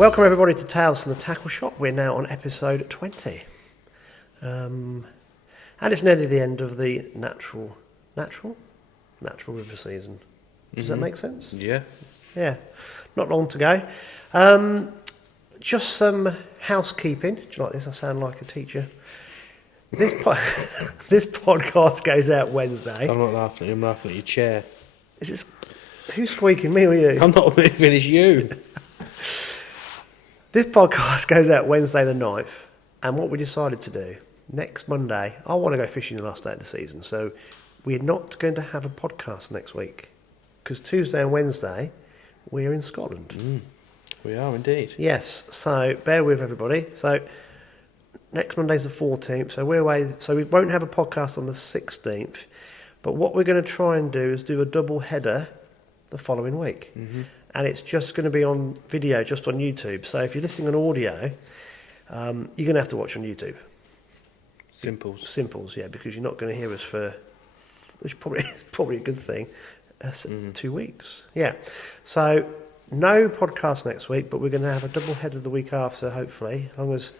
Welcome everybody to Tales from the Tackle Shop. We're now on episode 20. And it's nearly the end of the natural river season. Does that make sense? Yeah. Yeah. Not long to go. Just some housekeeping. Do you like this? I sound like a teacher. This podcast goes out Wednesday. I'm not laughing at you, I'm laughing at your chair. Who's squeaking, me or you? I'm not moving, it's you. This podcast goes out Wednesday the 9th, and what we decided to do, next Monday, I want to go fishing the last day of the season, so we're not going to have a podcast next week, because Tuesday and Wednesday, we're in Scotland. We are indeed. Yes, so bear with everybody. So next Monday's the 14th, so we're away, so we won't have a podcast on the 16th, but what we're going to try and do is do a double header the following week. And it's just going to be on video, just on YouTube. So if you're listening on audio, you're going to have to watch on YouTube. Simples, yeah, because you're not going to hear us for, which is probably a good thing, 2 weeks. Yeah. So no podcast next week, but we're going to have a double header the week after, hopefully, as long as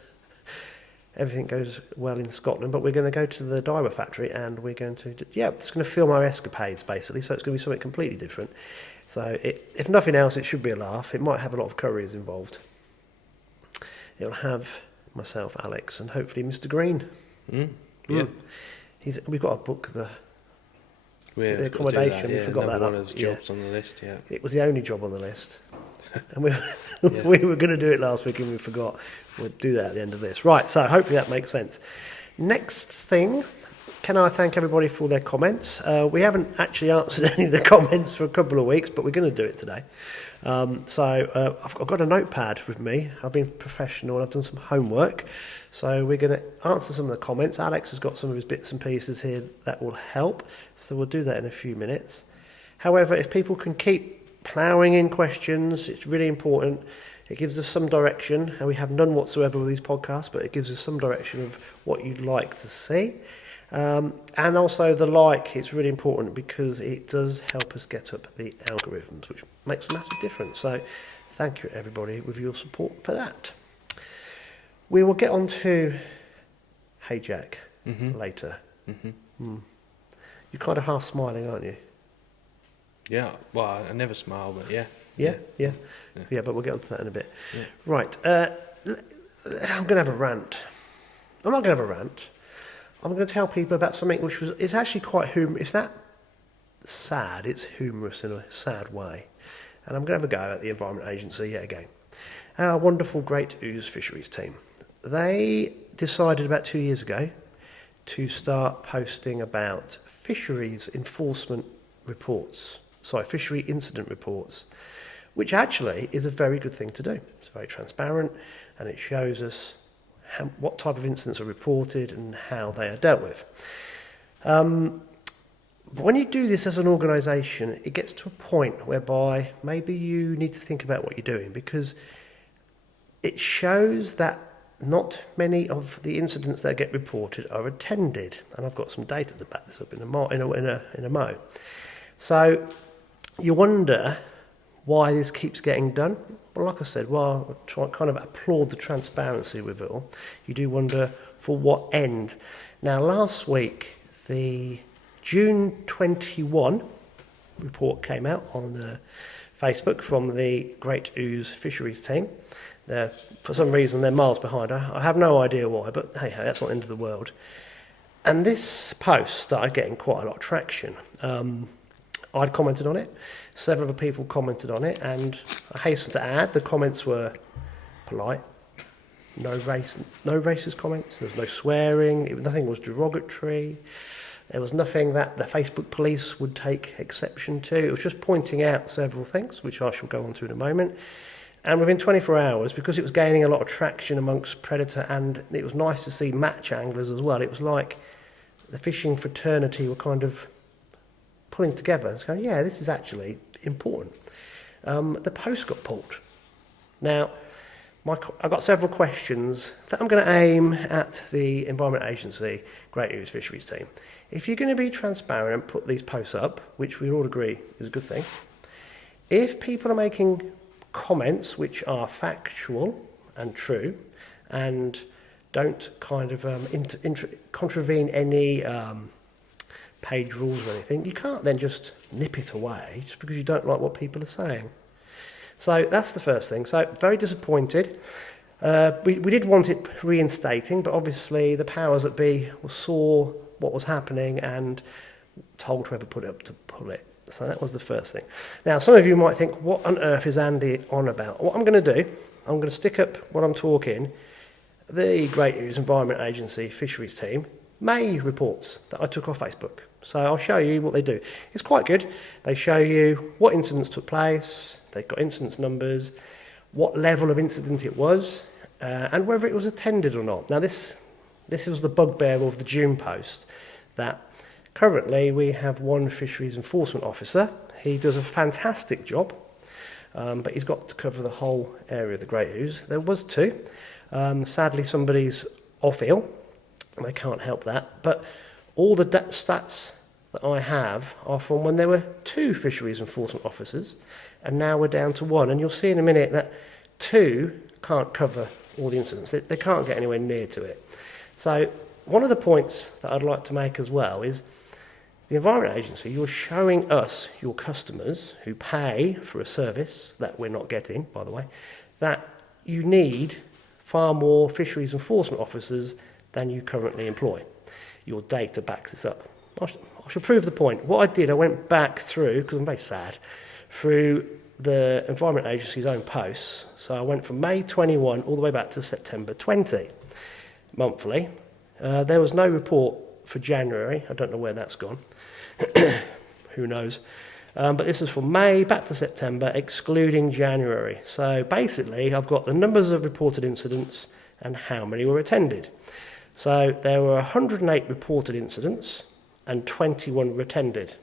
everything goes well in Scotland. But we're going to go to the diver factory and we're going to, it's going to film our escapades, basically. So it's going to be something completely different. So if nothing else, it should be a laugh. It might have a lot of couriers involved. It'll have myself, Alex, and hopefully Mr. Green. Yeah. We've got to book the accommodation. We forgot that. One of those jobs on the list, yeah. It was the only job on the list. And we were going to do it last week and we forgot. We'll do that at the end of this. Right, so hopefully that makes sense. Next thing, can I thank everybody for their comments? We haven't actually answered any of the comments for a couple of weeks, but we're going to do it today. So I've got a notepad with me. I've been professional and I've done some homework. So we're going to answer some of the comments. Alex has got some of his bits and pieces here that will help. So we'll do that in a few minutes. However, if people can keep ploughing in questions, it's really important. It gives us some direction, and we have none whatsoever with these podcasts, but it gives us some direction of what you'd like to see. And also the it's really important because it does help us get up the algorithms, which makes a massive difference. So thank you everybody with your support for that. We will get on to HAJAC later. You're kind of half smiling, aren't you? Yeah, well, I never smile, but yeah. Yeah, but we'll get on to that in a bit. Yeah. Right, I'm going to have a rant. I'm not going to have a rant. I'm going to tell people about something which it's actually quite humorous. It's that sad, it's humorous in a sad way. And I'm going to have a go at the Environment Agency yet again. Our wonderful Great Ooze fisheries team. They decided about 2 years ago to start posting about fisheries enforcement reports. Fishery incident reports, which actually is a very good thing to do. It's very transparent and it shows us what type of incidents are reported and how they are dealt with. But when you do this as an organisation, it gets to a point whereby maybe you need to think about what you're doing, because it shows that not many of the incidents that get reported are attended. And I've got some data to back this up in a mo. So you wonder why this keeps getting done. Well, like I said, while I kind of applaud the transparency with it all, you do wonder for what end. Now, last week, the June 21 report came out on the Facebook from the Great Ooze fisheries team. For some reason, they're miles behind. I have no idea why, but hey, that's not the end of the world. And this post started getting quite a lot of traction. I'd commented on it, several other people commented on it, and I hasten to add the comments were polite, no racist comments, there was no swearing, nothing was derogatory, there was nothing that the Facebook police would take exception to. It was just pointing out several things, which I shall go on to in a moment. And within 24 hours, because it was gaining a lot of traction amongst predator, and it was nice to see match anglers as well, it was like the fishing fraternity were kind of pulling together and going, yeah, this is actually important. The post got pulled. Now, I've got several questions that I'm going to aim at the Environment Agency Great Ooze fisheries team. If you're going to be transparent and put these posts up, which we all agree is a good thing, if people are making comments which are factual and true and don't kind of contravene any page rules or anything, you can't then just nip it away just because you don't like what people are saying. So that's the first thing. So very disappointed. We did want it reinstating, but obviously the powers that be saw what was happening and told whoever put it up to pull it. So that was the first thing. Now, some of you might think, what on earth is Andy on about? What I'm going to do, I'm going to stick up what I'm talking. The Great News Environment Agency fisheries team made reports that I took off Facebook. So I'll show you what they do. It's quite good. They show you what incidents took place, they've got incidence numbers, what level of incident it was, and whether it was attended or not. Now this was the bugbear of the June post, that currently we have one fisheries enforcement officer. He does a fantastic job, but he's got to cover the whole area of the Great Ouse. There was two. Sadly, somebody's off ill, and they can't help that. But all the stats that I have are from when there were two fisheries enforcement officers, and now we're down to one. And you'll see in a minute that two can't cover all the incidents. They can't get anywhere near to it. So one of the points that I'd like to make as well is the Environment Agency, you're showing us, your customers, who pay for a service that we're not getting, by the way, that you need far more fisheries enforcement officers than you currently employ. Your data backs this up. I shall prove the point. What I did, I went back through, because I'm very sad, through the Environment Agency's own posts. So I went from May 21 all the way back to September 20, monthly. There was no report for January. I don't know where that's gone. Who knows? But this is from May back to September, excluding January. So basically, I've got the numbers of reported incidents and how many were attended. So there were 108 reported incidents and 21 were attended.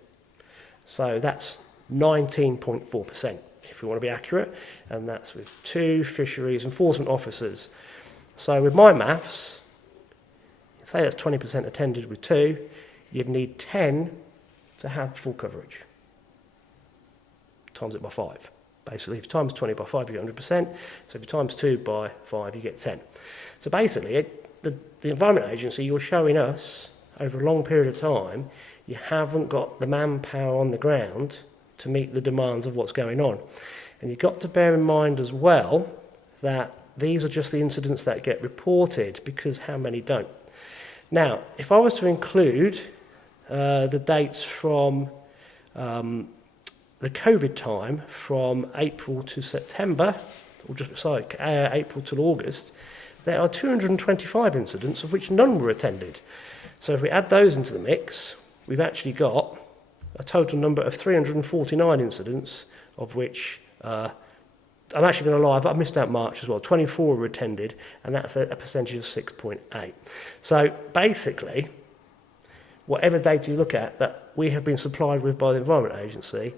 So that's 19.4%, if you want to be accurate, and that's with two fisheries enforcement officers. So with my maths, say that's 20% attended with two, you'd need 10 to have full coverage. Times it by 5. Basically, if you times 20 by 5, you get 100%. So if you times 2 by 5, you get 10. So basically, the Environment Agency, you're showing us, over a long period of time, you haven't got the manpower on the ground to meet the demands of what's going on. And you've got to bear in mind as well that these are just the incidents that get reported, because how many don't? Now, if I was to include the dates from the COVID time, from April to September, or just April till August, there are 225 incidents, of which none were attended. So if we add those into the mix, we've actually got a total number of 349 incidents, of which I'm actually going to lie, but I missed out March as well. 24 were attended, and that's a percentage of 6.8. So basically, whatever data you look at that we have been supplied with by the Environment Agency,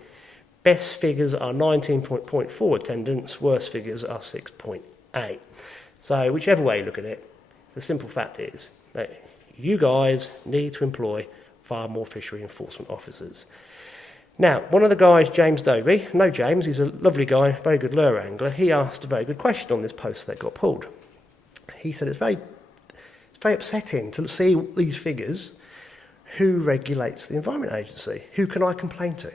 best figures are 19.4 attendance, worst figures are 6.8. So whichever way you look at it, the simple fact is that you guys need to employ far more fishery enforcement officers. Now, one of the guys, James Doby, no James, he's a lovely guy, very good lure angler, he asked a very good question on this post that got pulled. He said it's very upsetting to see these figures. Who regulates the Environment Agency? Who can I complain to?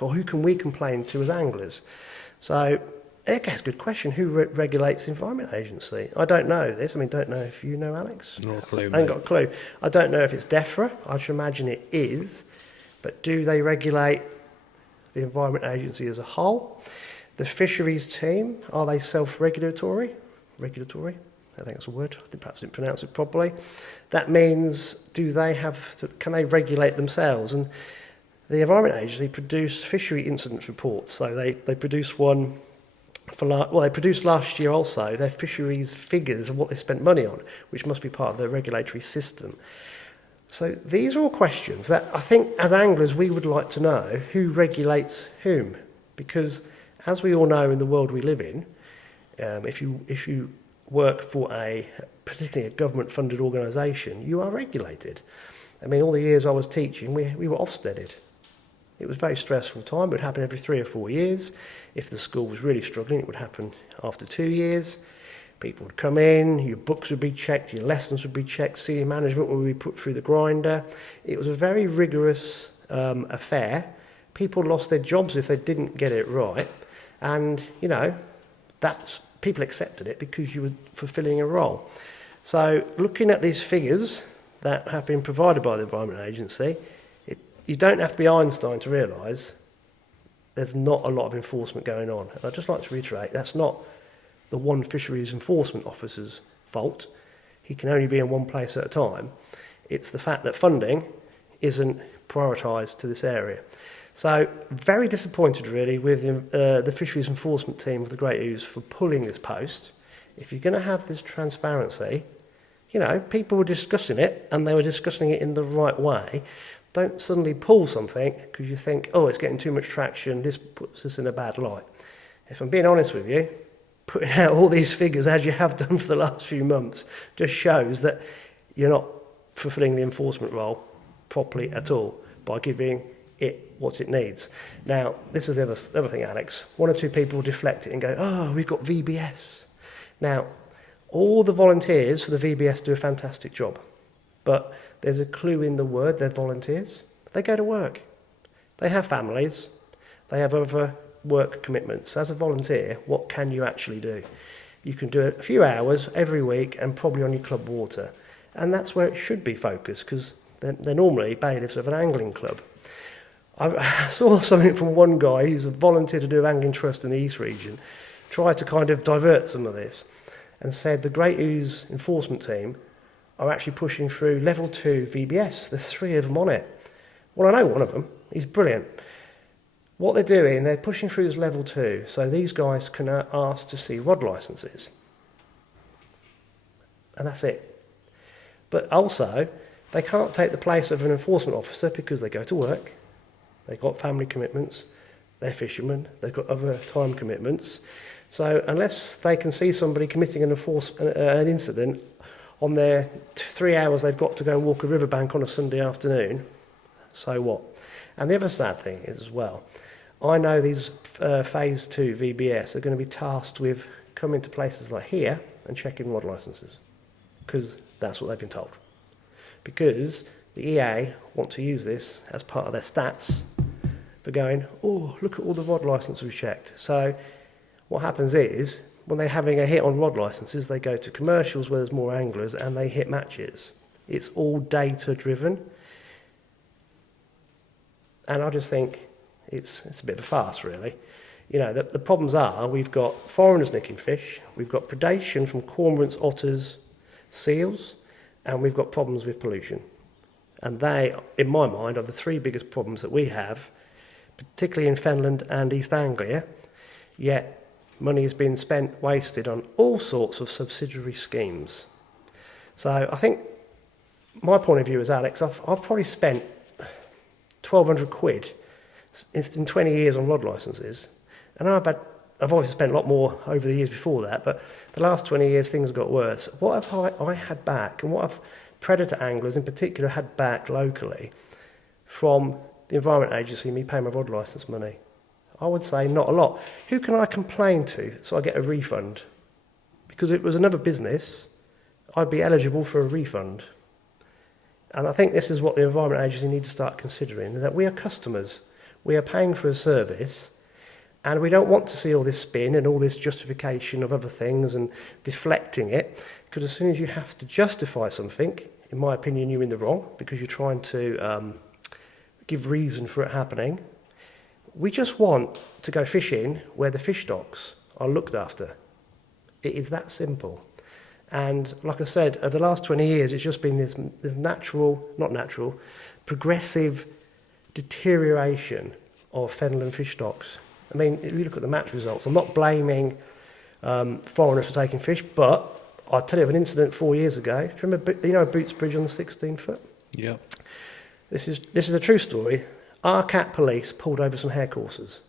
Or who can we complain to as anglers? So, it's a good question. Who regulates the Environment Agency? I don't know this. I mean, don't know if you know, Alex. No clue. I ain't got a clue. I don't know if it's DEFRA. I should imagine it is. But do they regulate the Environment Agency as a whole? The fisheries team, are they self-regulatory? Regulatory? I think that's a word. I think perhaps I didn't pronounce it properly. That means, can they regulate themselves? And the Environment Agency produce fishery incident reports. So they produce one they produced last year also, their fisheries figures of what they spent money on, which must be part of their regulatory system. So these are all questions that I think as anglers we would like to know who regulates whom. Because as we all know in the world we live in, if you work for particularly a government-funded organisation, you are regulated. I mean, all the years I was teaching, we were Ofsteded. It was a very stressful time. It would happen every 3 or 4 years. If the school was really struggling, it would happen after 2 years. People would come in, your books would be checked, your lessons would be checked, senior management would be put through the grinder. It was a very rigorous affair. People lost their jobs if they didn't get it right. And, you know, people accepted it because you were fulfilling a role. So looking at these figures that have been provided by the Environment Agency, you don't have to be Einstein to realise there's not a lot of enforcement going on. And I'd just like to reiterate, that's not the one fisheries enforcement officer's fault. He can only be in one place at a time. It's the fact that funding isn't prioritised to this area. So very disappointed really with the fisheries enforcement team of the Great Ouse for pulling this post. If you're going to have this transparency, you know, people were discussing it and they were discussing it in the right way. Don't suddenly pull something because you think, oh, it's getting too much traction, this puts us in a bad light. If I'm being honest with you, putting out all these figures as you have done for the last few months just shows that you're not fulfilling the enforcement role properly at all by giving it what it needs. Now, this is the other thing, Alex. 1 or 2 people deflect it and go, oh, we've got VBS. Now, all the volunteers for the VBS do a fantastic job, but there's a clue in the word, they're volunteers. They go to work. They have families. They have other work commitments. As a volunteer, what can you actually do? You can do a few hours every week and probably on your club water. And that's where it should be focused because they're normally bailiffs of an angling club. I saw something from one guy who's a volunteer to do an angling trust in the East region, tried to kind of divert some of this and said the Great Ouse enforcement team are actually pushing through level 2 VBS. There's 3 of them on it. Well, I know one of them. He's brilliant. What they're doing, they're pushing through this level 2, so these guys can ask to see rod licences. And that's it. But also, they can't take the place of an enforcement officer because they go to work, they've got family commitments, they're fishermen, they've got other time commitments. So unless they can see somebody committing an incident on their 3 hours they've got to go and walk a riverbank on a Sunday afternoon, so what? And the other sad thing is as well, I know these phase 2 VBS are going to be tasked with coming to places like here and checking rod licences because that's what they've been told. Because the EA want to use this as part of their stats for going, oh, look at all the rod licences we've checked. So what happens is, when they're having a hit on rod licences, they go to commercials where there's more anglers and they hit matches. It's all data driven. And I just think it's a bit of a farce, really. You know, the problems are we've got foreigners nicking fish, we've got predation from cormorants, otters, seals, and we've got problems with pollution. And they, in my mind, are the 3 biggest problems that we have, particularly in Fenland and East Anglia, yet money has been spent, wasted on all sorts of subsidiary schemes. So I think my point of view is, Alex, I've probably spent 1,200 quid in 20 years on rod licences, and I've obviously spent a lot more over the years before that, but the last 20 years things got worse. What have I had back, and what have predator anglers in particular had back locally from the Environment Agency, me paying my rod licence money? I would say not a lot. Who can I complain to so I get a refund? Because if it was another business, I'd be eligible for a refund. And I think this is what the Environment Agency needs to start considering, that we are customers. We are paying for a service, and we don't want to see all this spin and all this justification of other things and deflecting it, because as soon as you have to justify something, in my opinion, you're in the wrong, because you're trying to give reason for it happening. We just want to go fishing where the fish stocks are looked after. It is that simple. And like I said, over the last 20 years, it's just been this progressive deterioration of Fenland fish stocks. I mean, if you look at the match results, I'm not blaming foreigners for taking fish, but I'll tell you of an incident 4 years ago. Do you remember, Boots Bridge on the 16-foot? Yeah. This is a true story. Our cat police pulled over some hare coursers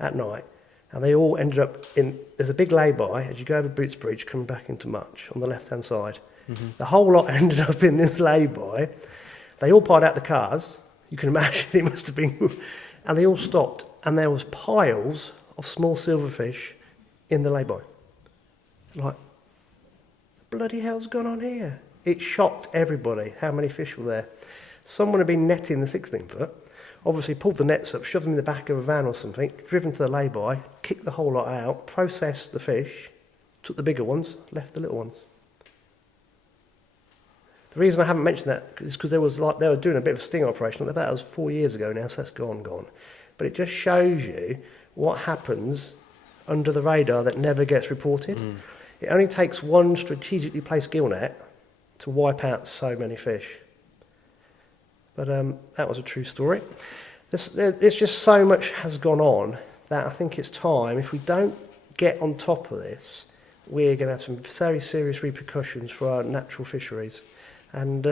at night, and they all ended up there's a big lay-by as you go over Boots Bridge coming back into Much on the left-hand side. Mm-hmm. The whole lot ended up in this lay-by. They all piled out the cars. You can imagine it must have been and they all stopped, and there was piles of small silverfish in the lay-by. Like, bloody hell's gone on here? It shocked everybody how many fish were there. Someone had been netting the 16-foot, obviously pulled the nets up, shoved them in the back of a van or something, driven to the lay-by, kicked the whole lot out, processed the fish, took the bigger ones, left the little ones. The reason I haven't mentioned that is because they were doing a bit of a sting operation. That was 4 years ago now, so that's gone. But it just shows you what happens under the radar that never gets reported. It only takes one strategically placed gill net to wipe out so many fish. But that was a true story. There's just so much has gone on that I think it's time, if we don't get on top of this, we're going to have some very serious repercussions for our natural fisheries. And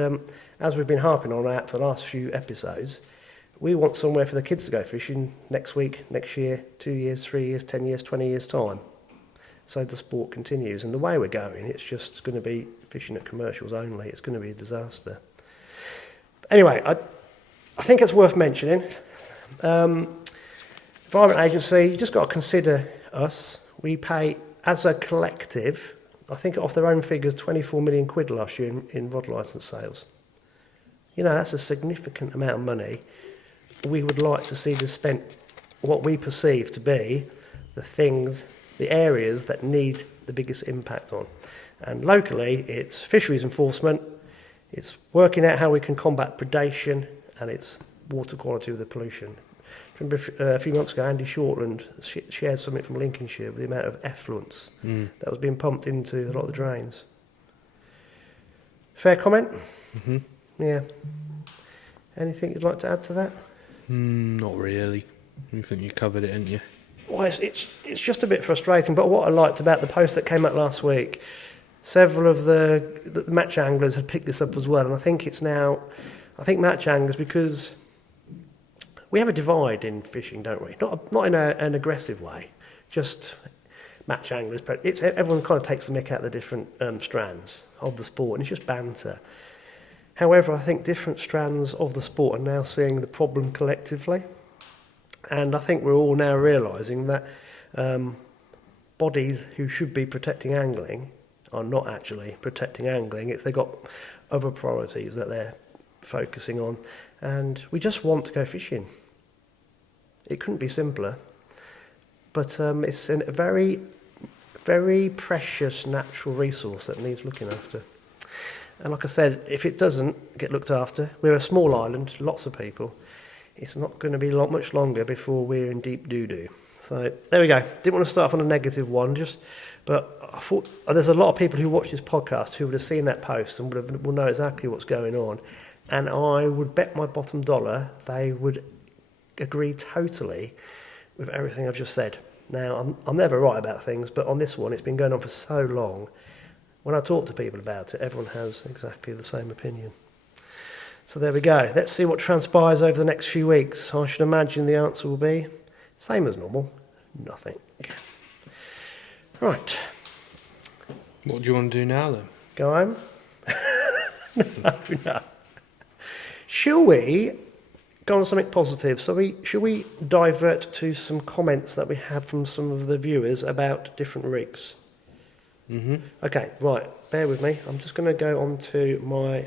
as we've been harping on that for the last few episodes, we want somewhere for the kids to go fishing next week, next year, 2 years, 3 years, 10 years, 20 years' time. So the sport continues. And the way we're going, it's just going to be fishing at commercials only. It's going to be a disaster. Anyway, I think it's worth mentioning. Environment Agency, you just got to consider us. We pay, as a collective, I think off their own figures, 24 million quid last year in rod licence sales. You know, that's a significant amount of money. We would like to see this spent what we perceive to be the areas that need the biggest impact on. And locally, it's fisheries enforcement, it's working out how we can combat predation, and it's water quality with the pollution. Remember a few months ago, Andy Shortland shared something from Lincolnshire with the amount of effluents that was being pumped into a lot of the drains. Fair comment? Mm-hmm. Yeah. Anything you'd like to add to that? Not really. I think you covered it, haven't you? Well, it's just a bit frustrating, but what I liked about the post that came out last week, several of the match anglers had picked this up as well, and I think match anglers, because we have a divide in fishing, don't we? Not in an aggressive way, just match anglers. Everyone kind of takes the mick out of the different strands of the sport, and it's just banter. However, I think different strands of the sport are now seeing the problem collectively. And I think we're all now realising that bodies who should be protecting angling are not actually protecting angling. They've got other priorities that they're focusing on. And we just want to go fishing. It couldn't be simpler. But it's a very, very precious natural resource that needs looking after. And like I said, if it doesn't get looked after, we're a small island, lots of people. It's not going to be much longer before we're in deep doo-doo. So there we go. Didn't want to start off on a negative one, but I thought there's a lot of people who watch this podcast who would have seen that post and will know exactly what's going on. And I would bet my bottom dollar they would agree totally with everything I've just said. Now, I'm never right about things, but on this one, it's been going on for so long. When I talk to people about it, everyone has exactly the same opinion. So there we go. Let's see what transpires over the next few weeks. I should imagine the answer will be same as normal, nothing. Right. What do you want to do now then? Go home? No. Shall we go on something positive? Shall we divert to some comments that we had from some of the viewers about different rigs? Mm-hmm. Okay, right. Bear with me. I'm just going to go on to my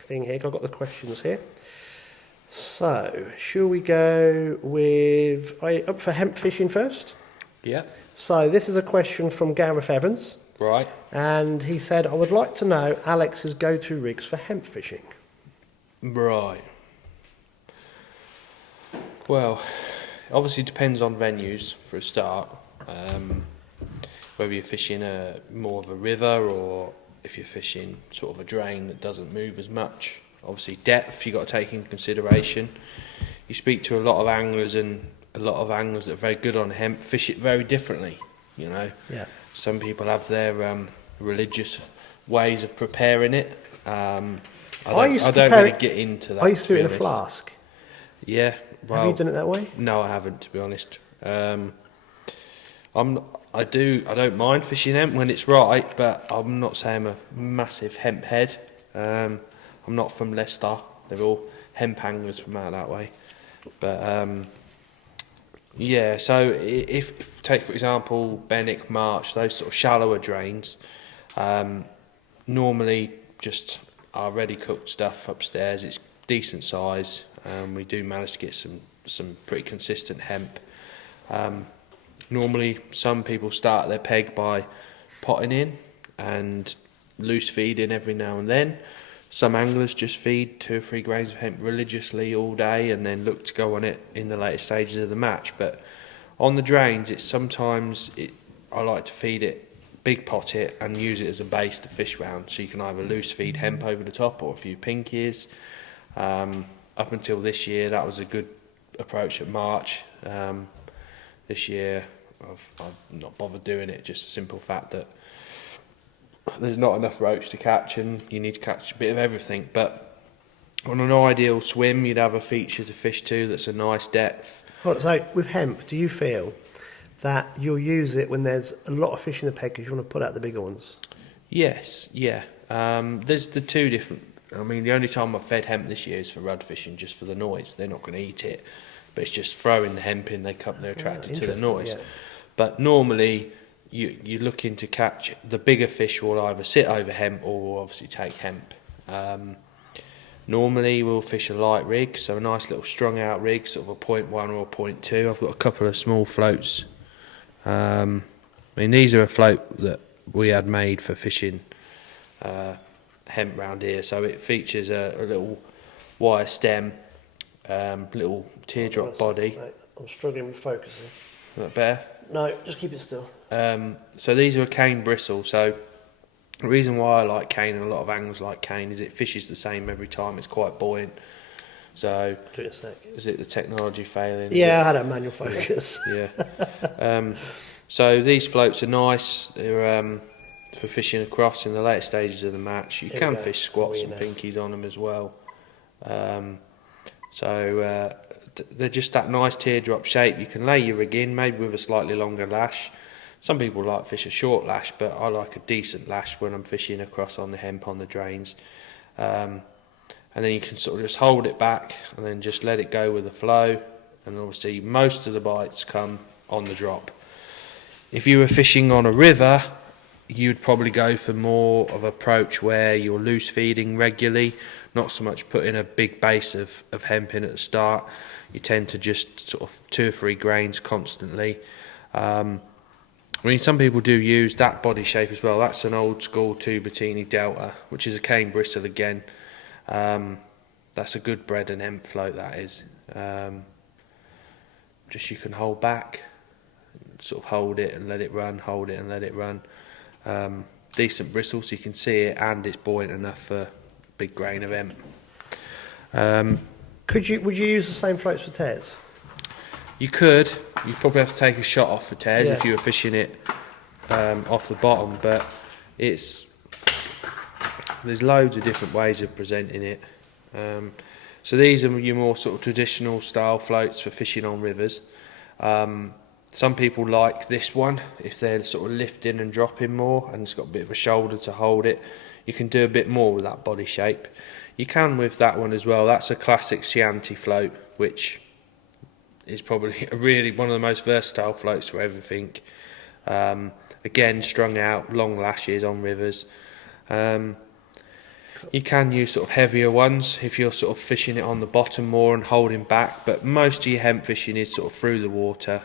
thing here. I've got the questions here. So, shall we go with... Are you up for hemp fishing first? Yeah. So, this is a question from Gareth Evans. Right. And he said, I would like to know Alex's go-to rigs for hemp fishing. Right. Well, obviously depends on venues for a start. Whether you're fishing more of a river or if you're fishing sort of a drain that doesn't move as much. Obviously depth you've got to take into consideration. You speak to a lot of anglers, and a lot of anglers that are very good on hemp fish it very differently, you know. Yeah. Some people have their religious ways of preparing it. I don't really get into that. I used to do it in a flask. Yeah. Well, have you done it that way? No, I haven't, to be honest. I don't mind fishing hemp when it's right, but I'm not saying I'm a massive hemp head. I'm not from Leicester. They're all hemp anglers from out that way. But Yeah, so if take for example Benwick, March, those sort of shallower drains, normally just our ready cooked stuff upstairs. It's decent size. We do manage to get some pretty consistent hemp. Normally, some people start their peg by potting in and loose feeding every now and then. Some anglers just feed 2 or 3 grains of hemp religiously all day and then look to go on it in the later stages of the match. But on the drains, I like to feed it, big pot it, and use it as a base to fish round. So you can either loose feed hemp over the top or a few pinkies. Up until this year, that was a good approach at March. This year, I've not bothered doing it, just a simple fact that there's not enough roach to catch and you need to catch a bit of everything. But on an ideal swim, you'd have a feature to fish to that's a nice depth. So with hemp, do you feel that you'll use it when there's a lot of fish in the peg because you want to put out the bigger ones? Yes, yeah. There's the two different... I mean, the only time I've fed hemp this year is for rudd fishing, just for the noise. They're not going to eat it, but it's just throwing the hemp in, they're attracted to the noise. Yeah. But normally... You're looking to catch the bigger fish will either sit over hemp or will obviously take hemp. Normally we'll fish a light rig, so a nice little strung out rig, sort of a 0.1 or a 0.2. I've got a couple of small floats. I mean, these are a float that we had made for fishing hemp round here, so it features a little wire stem, little teardrop body. Mate, I'm struggling with focusing. Is that better? No, just keep it still. So these are a cane bristle. So the reason why I like cane and a lot of anglers like cane is it fishes the same every time. It's quite buoyant. So do it a sec. Is it the technology failing? Yeah, I had a manual focus. Yeah. So these floats are nice. They're for fishing across in the later stages of the match. You can fish squats and pinkies on them as well. They're just that nice teardrop shape. You can lay your rig in, maybe with a slightly longer lash. Some people like to fish a short lash, but I like a decent lash when I'm fishing across on the hemp on the drains. And then you can sort of just hold it back and then just let it go with the flow. And obviously most of the bites come on the drop. If you were fishing on a river, you'd probably go for more of an approach where you're loose feeding regularly, not so much putting a big base of hemp in at the start. You tend to just sort of 2 or 3 grains constantly. I mean, some people do use that body shape as well. That's an old school Tubertini Delta, which is a cane bristle again. That's a good bread and hemp float, that is. Just you can hold back, sort of hold it and let it run, hold it and let it run. Decent bristle so you can see it, and it's buoyant enough for a big grain of hemp. Would you use the same floats for tears? You could. You'd probably have to take a shot off for tears if you were fishing it off the bottom, but there's loads of different ways of presenting it. So these are your more sort of traditional style floats for fishing on rivers. Some people like this one if they're sort of lifting and dropping more and it's got a bit of a shoulder to hold it. You can do a bit more with that body shape. You can with that one as well. That's a classic Chianti float, which is probably really one of the most versatile floats for everything. Again, strung out, long lashes on rivers. You can use sort of heavier ones if you're sort of fishing it on the bottom more and holding back, but most of your hemp fishing is sort of through the water,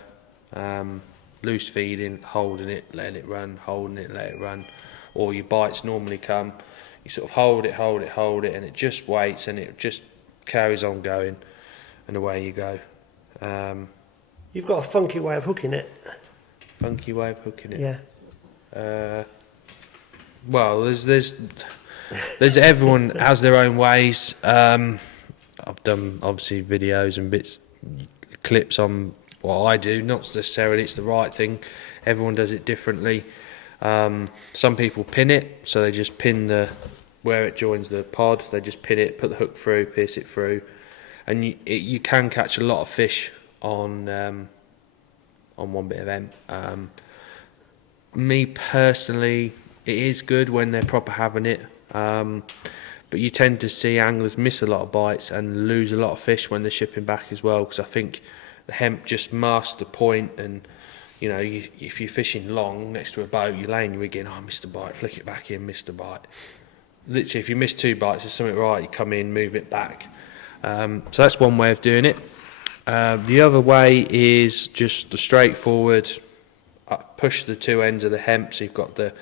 loose feeding, holding it, letting it run, holding it, let it run. Or your bites normally come, you sort of hold it, and it just waits and it just carries on going, and away you go. You've got a funky way of hooking it. Funky way of hooking it? Yeah. Well, there's everyone has their own ways. I've done obviously videos and clips on what I do. Not necessarily it's the right thing. Everyone does it differently. Some people pin it, so they just pin where it joins the pod. They just pin it, put the hook through, pierce it through, and you can catch a lot of fish on one bit of hemp. Me personally, it is good when they're proper having it, but you tend to see anglers miss a lot of bites and lose a lot of fish when they're shipping back as well, because I think hemp just masks the point, and you know, if you're fishing long next to a boat, you're laying your rig in, oh, I missed a bite, flick it back in, missed a bite. Literally, if you miss 2 bites, there's something right, you come in, move it back. So that's one way of doing it. The other way is just the straightforward, push the 2 ends of the hemp, so you've got the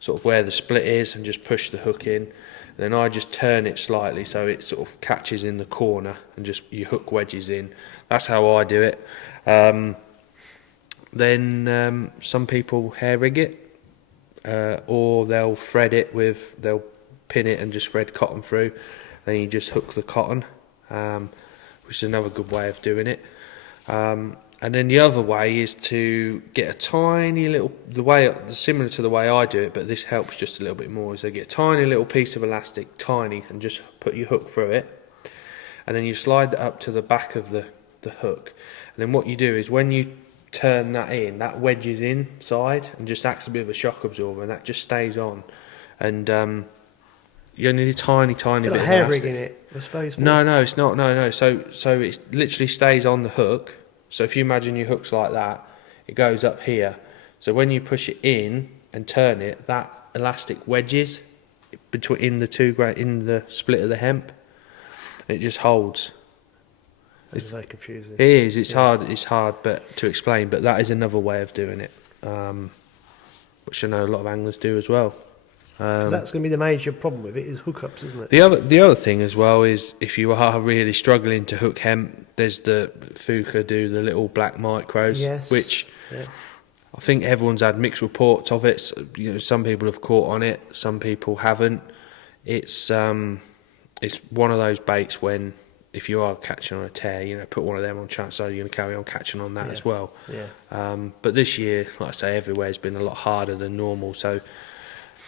sort of where the split is, and just push the hook in. Then I just turn it slightly so it sort of catches in the corner, and just your hook wedges in. That's how I do it. Then some people hair rig it, or they'll thread it they'll pin it and just thread cotton through. Then you just hook the cotton, which is another good way of doing it. And then the other way is to get a tiny little, similar to the way I do it, but this helps just a little bit more, is they get a tiny little piece of elastic, tiny, and just put your hook through it. And then you slide that up to the back of the hook. And then what you do is when you turn that in, that wedges inside and just acts a bit of a shock absorber, and that just stays on. And you only need a tiny bit of elastic. hair rigging it, I suppose. No, it's not. No. So it literally stays on the hook. So if you imagine your hook's like that, it goes up here. So when you push it in and turn it, that elastic wedges in the split of the hemp, and it just holds. It's very confusing. It is. It's hard. It's hard, but to explain. But that is another way of doing it, which I know a lot of anglers do as well. Because that's going to be the major problem with it, is hookups, isn't it? The other thing as well is, if you are really struggling to hook hemp, there's the Fuka do the little black micros, which I think everyone's had mixed reports of it. So, you know, some people have caught on it, some people haven't. It's one of those baits when, if you are catching on a tear, you know, put one of them on chance, so you're going to carry on catching on that as well. Yeah. But this year, like I say, everywhere's been a lot harder than normal. So,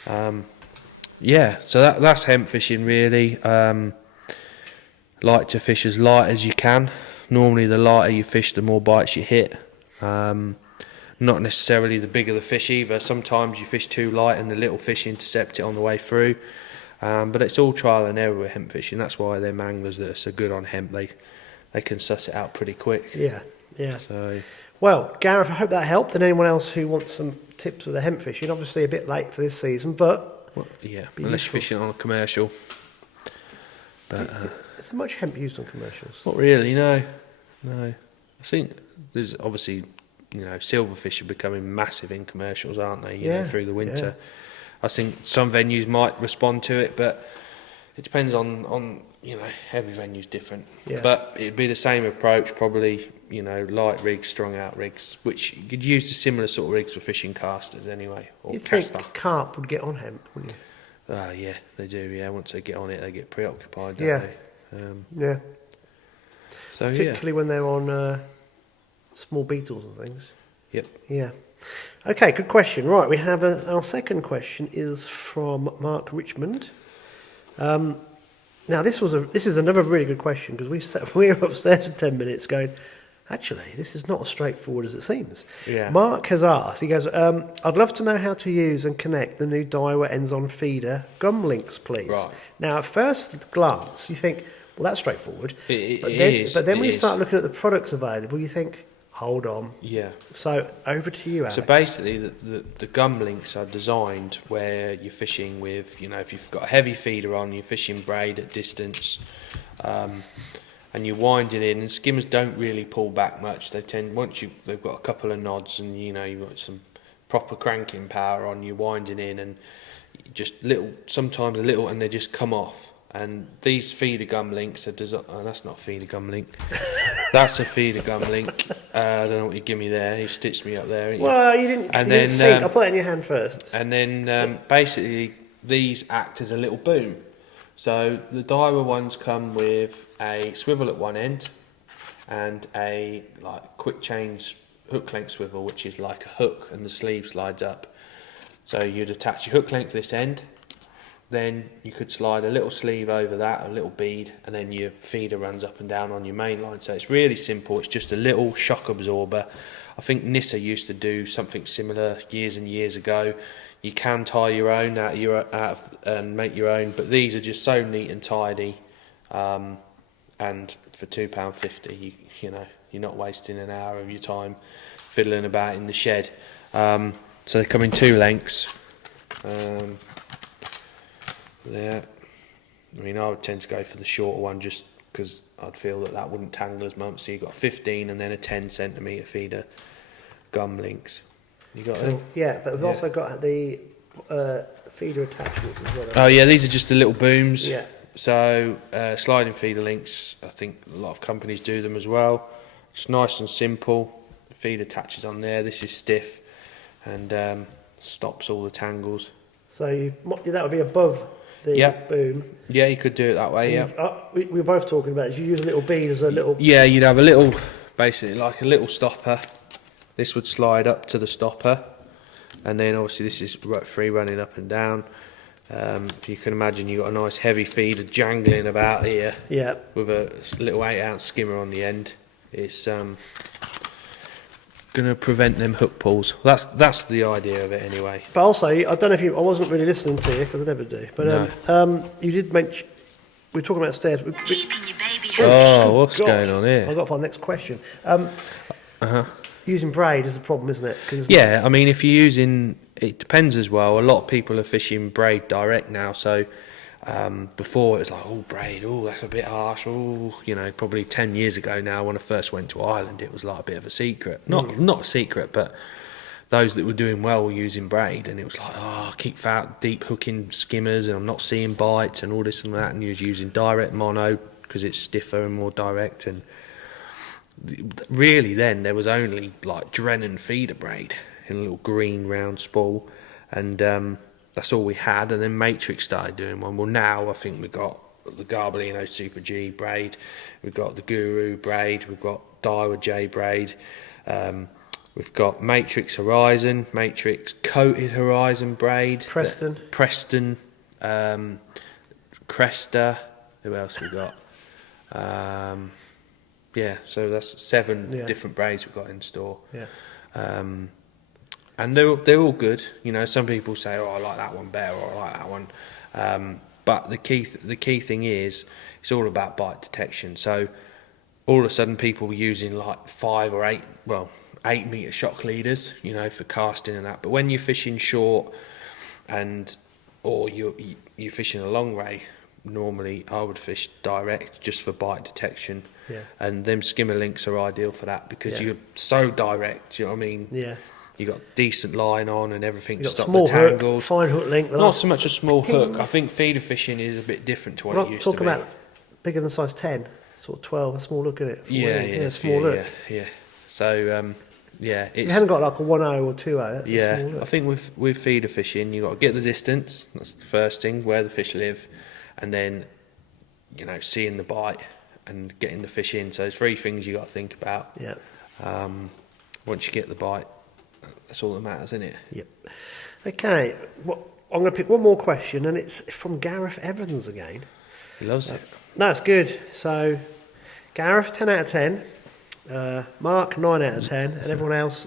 so that's hemp fishing really. Like to fish as light as you can. Normally, the lighter you fish, the more bites you hit. Not necessarily the bigger the fish either. Sometimes you fish too light and the little fish intercept it on the way through. But it's all trial and error with hemp fishing. That's why them anglers that are so good on hemp, they can suss it out pretty quick. Yeah. So, well, Gareth, I hope that helped. And anyone else who wants some tips with the hemp fishing, obviously a bit late for this season, but unless you're fishing on a commercial. But is there much hemp used on commercials? Not really, no. I think there's obviously, you know, silverfish are becoming massive in commercials, aren't they? You know, through the winter. Yeah. I think some venues might respond to it, but it depends on you know, every venue's different. Yeah. But it'd be the same approach, probably, you know, light rigs, strung out rigs, which you could use the similar sort of rigs for fishing casters anyway, or caster. Think carp would get on hemp, wouldn't you? Yeah, they do. Yeah, once they get on it, they get preoccupied, don't they? So particularly when they're on small beetles and things. Yep. Yeah. Okay, good question. Right, we have our second question is from Mark Richmond. Now this is another really good question, because we were upstairs for 10 minutes going, actually, this is not as straightforward as it seems. Yeah. Mark has asked, he goes, I'd love to know how to use and connect the new Daiwa ends-on feeder gum links, please. Right. Now, at first glance, you think, well, that's straightforward. But then when you start looking at the products available, you think, hold on. Yeah. So over to you, Alex. So basically, the gum links are designed where you're fishing with, you know, if you've got a heavy feeder on, you're fishing braid at distance, and you wind it in. And skimmers don't really pull back much. They tend, they've got a couple of nods, and you know, you've got some proper cranking power on, you're winding in, and just sometimes a little, and they just come off. And these feeder gum links are designed. Oh, that's not a feeder gum link. That's a feeder gum link. I don't know what you give me there. You stitched me up there. Well, you didn't. Didn't see. I'll put it in your hand first. And then basically these act as a little boom. So the Daiwa ones come with a swivel at one end and a quick change hook length swivel, which is like a hook, and the sleeve slides up. So you'd attach your hook length this end. Then you could slide a little sleeve over that, a little bead, and then your feeder runs up and down on your main line. So it's really simple. It's just a little shock absorber. I think Nissa used to do something similar years and years ago. You can tie your own and make your own, but these are just so neat and tidy, and and for £2.50, you know, you're not wasting an hour of your time fiddling about in the shed. So they come in 2 lengths. Yeah, I mean, I would tend to go for the shorter one just because I'd feel that wouldn't tangle as much. So you've got 15 and then a 10 centimetre feeder gum links. You got them? Yeah, but we've also got the feeder attachments as well. Oh yeah, these are just the little booms. Yeah. So sliding feeder links, I think a lot of companies do them as well. It's nice and simple. The feed attaches on there. This is stiff and stops all the tangles. So that would be above the boom. Yeah, you could do it that way. And we were both talking about it. You use a little bead as a little. Yeah, you'd have a little, basically like a little stopper. This would slide up to the stopper, and then obviously this is free running up and down. If you can imagine, you've got a nice heavy feeder jangling about here. Yeah. With a little 8-ounce skimmer on the end. It's going to prevent them hook pulls. That's the idea of it anyway. But also, I don't know if I wasn't really listening to you because I never do. But you did mention we were talking about stairs. What's going on here? I've got for our next question. Using braid is the problem, isn't it? Yeah, I mean, if you're using, it depends as well. A lot of people are fishing braid direct now, so before it was like, oh, braid, oh, that's a bit harsh, oh, you know, probably 10 years ago now when I first went to Ireland, it was like a bit of a secret. Not a secret, but those that were doing well were using braid, and it was like, oh, I keep out deep hooking skimmers and I'm not seeing bites and all this and that, and you was using direct mono because it's stiffer and more direct. And really then there was only like Drennan feeder braid in a little green round spool, and that's all we had. And then Matrix started doing one. Well, now I think we've got the Garbolino Super G braid, we've got the Guru braid, we've got Daiwa J braid, we've got Matrix Horizon, Matrix Coated Horizon braid, Preston, Cresta, who else we got? Yeah, so that's 7 different braids we've got in store. Yeah. And they're all good. You know, some people say, oh, I like that one better, or I like that one. But the key thing is, it's all about bite detection. So all of a sudden people were using like 5 or 8, 8 metre shock leaders, you know, for casting and that. But when you're fishing short or you're fishing a long ray, normally I would fish direct just for bite detection. Yeah. And them skimmer links are ideal for that because you're so direct, you know what I mean? Yeah. You got decent line on and everything to stop small the tangles. Hook, fine hook length. Not so much a small hook. I think feeder fishing is a bit different to what it used to be. Talking about bigger than size 10, sort of 12, a small hook in it. Small hook. Yeah. So it's, you haven't got like a 1.0 or 2.0. That's a small hook. I think with feeder fishing, you got to get the distance. That's the first thing, where the fish live, and then seeing the bite and getting the fish in. So there's 3 things you got to think about. Yeah. Once you get the bite, that's all that matters, isn't it? Yep. Okay. I'm going to pick one more question, and it's from Gareth Evans again. He loves it. That's good. So, Gareth, 10 out of 10. Mark, 9 out of 10. And everyone else,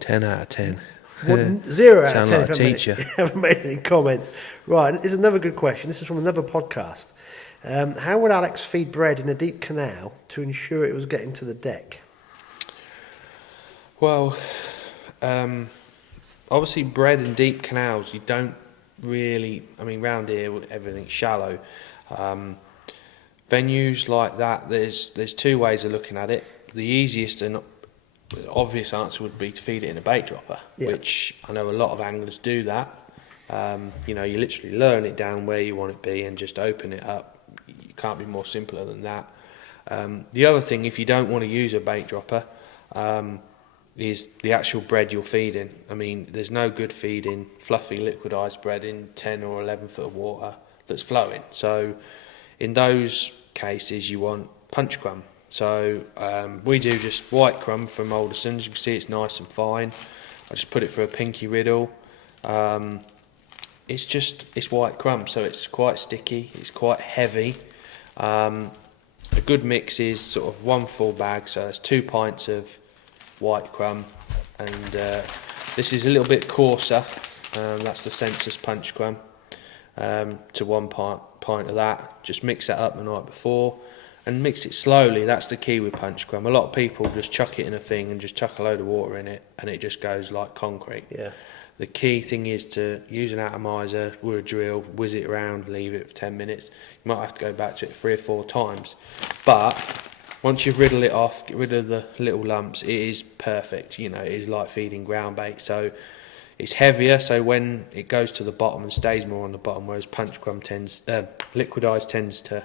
10 out of 10. 0 out of 10. Sound like a teacher. Haven't made any comments. Right, this is another good question. This is from another podcast. How would Alex feed bread in a deep canal to ensure it was getting to the deck? Well, obviously bread in deep canals, you don't really, round here everything's shallow. Venues like that, there's 2 ways of looking at it. The easiest and obvious answer would be to feed it in a bait dropper, which I know a lot of anglers do that. You literally learn it down where you want it to be and just open it up. You can't be more simpler than that. The other thing, if you don't want to use a bait dropper, is the actual bread you're feeding. There's no good feeding fluffy liquidized bread in 10 or 11 foot of water that's flowing. So in those cases you want punch crumb. So we do just white crumb from Alderson's. You can see it's nice and fine. I just put it for a pinky riddle. It's white crumb, so it's quite sticky, it's quite heavy. A good mix is sort of 1 full bag, so it's 2 pints of white crumb, and this is a little bit coarser, that's the Census punch crumb, to 1 pint of that. Just mix that up the night before, and mix it slowly. That's the key with punch crumb. A lot of people just chuck it in a thing and just chuck a load of water in it, and it just goes like concrete. Yeah. The key thing is to use an atomizer with a drill, whiz it around, leave it for 10 minutes. You might have to go back to it 3 or 4 times. But once you've riddled it off, get rid of the little lumps, it is perfect. You know, it is like feeding ground bait. So it's heavier, so when it goes to the bottom and stays more on the bottom, whereas punch crumb liquidised tends to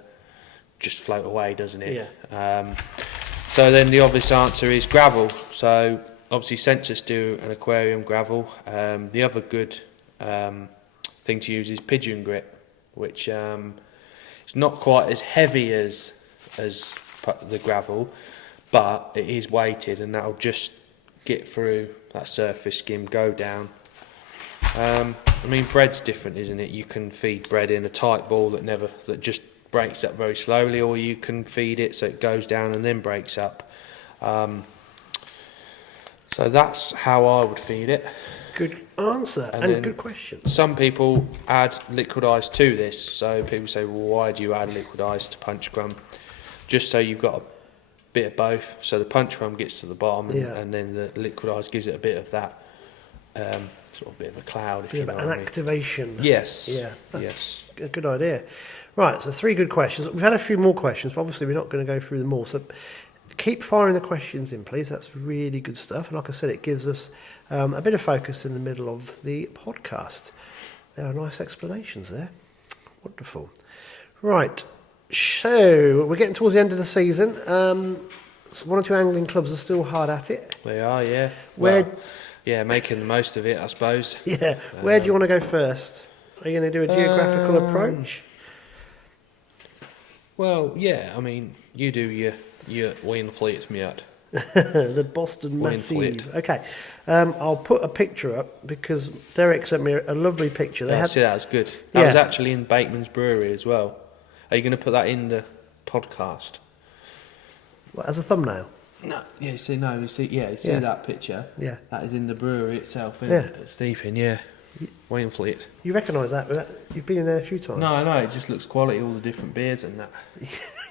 just float away, doesn't it? Yeah. So then the obvious answer is gravel. So obviously Census do an aquarium gravel. The other good thing to use is pigeon grit, which it's not quite as heavy as the gravel, but it is weighted, and that'll just get through that surface skim, go down. I mean, bread's different, isn't it? You can feed bread in a tight ball that just breaks up very slowly, or you can feed it so it goes down and then breaks up. So that's how I would feed it. Good answer and good question. Some people add liquidised to this. So people say, well, why do you add liquidised to punch crumb? Just so you've got a bit of both. So the punch crumb gets to the bottom, and then the liquidised gives it a bit of that sort of bit of a cloud, if you know what I mean. An activation. Yes. Yeah, that's a good idea. Right, so 3 good questions. We've had a few more questions, but obviously we're not going to go through them all. So keep firing the questions in, please. That's really good stuff. And like I said, it gives us a bit of focus in the middle of the podcast. There are nice explanations there. Wonderful. Right, so we're getting towards the end of the season. So 1 or 2 angling clubs are still hard at it. They are, yeah. Making the most of it, I suppose. Yeah. Where do you want to go first? Are you going to do a geographical approach? Well, yeah. I mean, you do your Wainfleet Mute. The Boston Massive. Okay. I'll put a picture up because Derek sent me a lovely picture. See, that was good. That was actually in Bateman's Brewery as well. Are you going to put that in the podcast? What, as a thumbnail? No, you see that picture? Yeah. That is in the brewery itself, isn't it? At Steeping, yeah. Wainfleet. You recognise that? You've been in there a few times. No, I know, it just looks quality, all the different beers and that.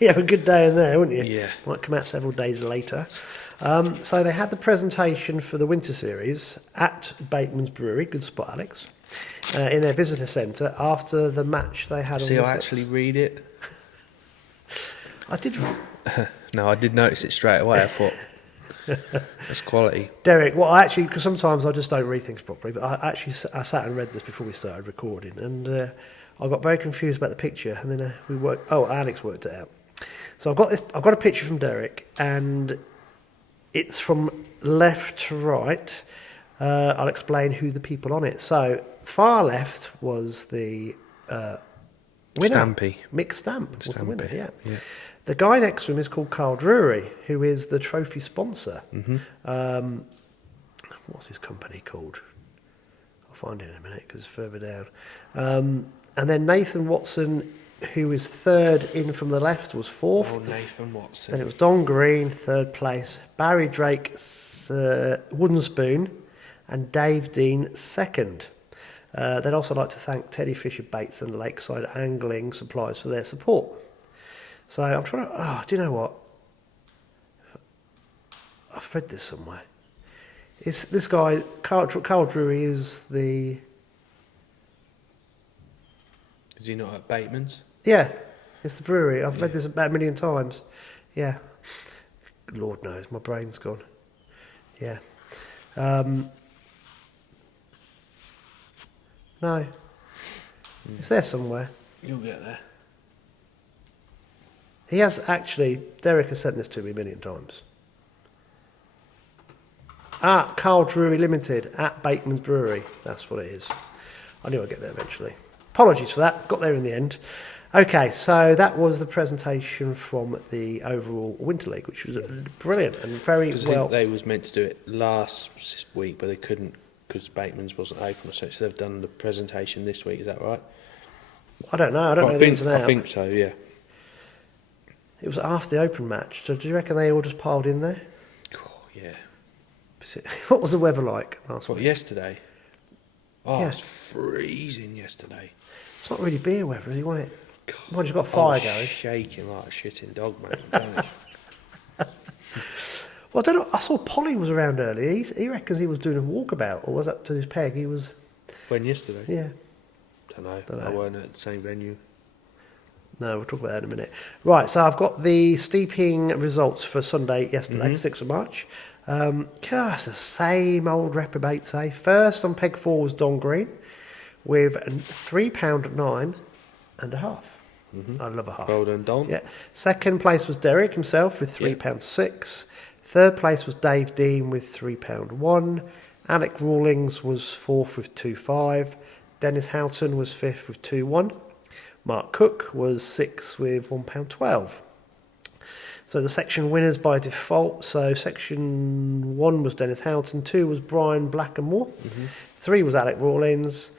You have a good day in there, wouldn't you? Yeah. Might come out several days later. So they had the presentation for the winter series at Bateman's Brewery, good spot, Alex, in their visitor centre after the match they had on the I actually read it? I did. No, I did notice it straight away. I thought that's quality. Derek, because sometimes I just don't read things properly, but I sat and read this before we started recording, and I got very confused about the picture, and then Alex worked it out. So I've got a picture from Derek, and it's from left to right. I'll explain who the people on it. So far left was the winner. Stampy. Mick Stamp was the winner, yeah. The guy next to him is called Carl Drury, who is the trophy sponsor. Mm-hmm. What's his company called? I'll find it in a minute because it's further down. And then Nathan Watson, who is third in from the left, was fourth. Oh, Nathan Watson. Then it was Don Green, third place. Barry Drake, Wooden Spoon, and Dave Dean, second. They'd also like to thank Teddy Fisher Baits and Lakeside Angling Supplies for their support. So I'm trying to... do you know what? I've read this somewhere. It's this guy, Carl Drury, is the... Is he not at Bateman's? Yeah, it's the brewery. I've read this about 1 million times. Yeah. Lord knows, my brain's gone. Yeah. No. It's there somewhere. You'll get there. He has actually... Derek has sent this to me 1 million times. Carl Drury Limited at Bateman's Brewery. That's what it is. I knew I'd get there eventually. Apologies for that. Got there in the end. Okay, so that was the presentation from the overall Winter League, which was brilliant and very well... They was meant to do it last week, but they couldn't because Bateman's wasn't open. So they've done the presentation this week. Is that right? I don't know. I don't know the ins and outs. I think so, yeah. It was after the Open match. So do you reckon they all just piled in there? Oh, yeah. What was the weather like last week? Yesterday? Oh, yeah. It was freezing yesterday. It's not really beer weather, is it? Mind you've got I fire was going. shaking like a shitting dog, mate. I'm telling you. Well, I don't know. I saw Polly was around earlier. He reckons he was doing a walkabout, or was that to his peg? He was. When yesterday? Yeah. Don't know. I weren't at the same venue. No, we'll talk about that in a minute. Right, so I've got the steeping results for Sunday yesterday, 6th of March. It's the same old reprobates, eh? First on peg 4 was Don Green with £3.9 and a half. I love a half. Well done, Don. Yeah. Second place was Derek himself with £3.6. Third place was Dave Dean with £3.1. Alec Rawlings was fourth with 2.5. Dennis Houghton was fifth with 2.1. Mark Cook was sixth with £1.12. So the section winners by default. So section 1 was Dennis Houghton, 2 was Brian Blackamore, 3 was Alec Rawlings,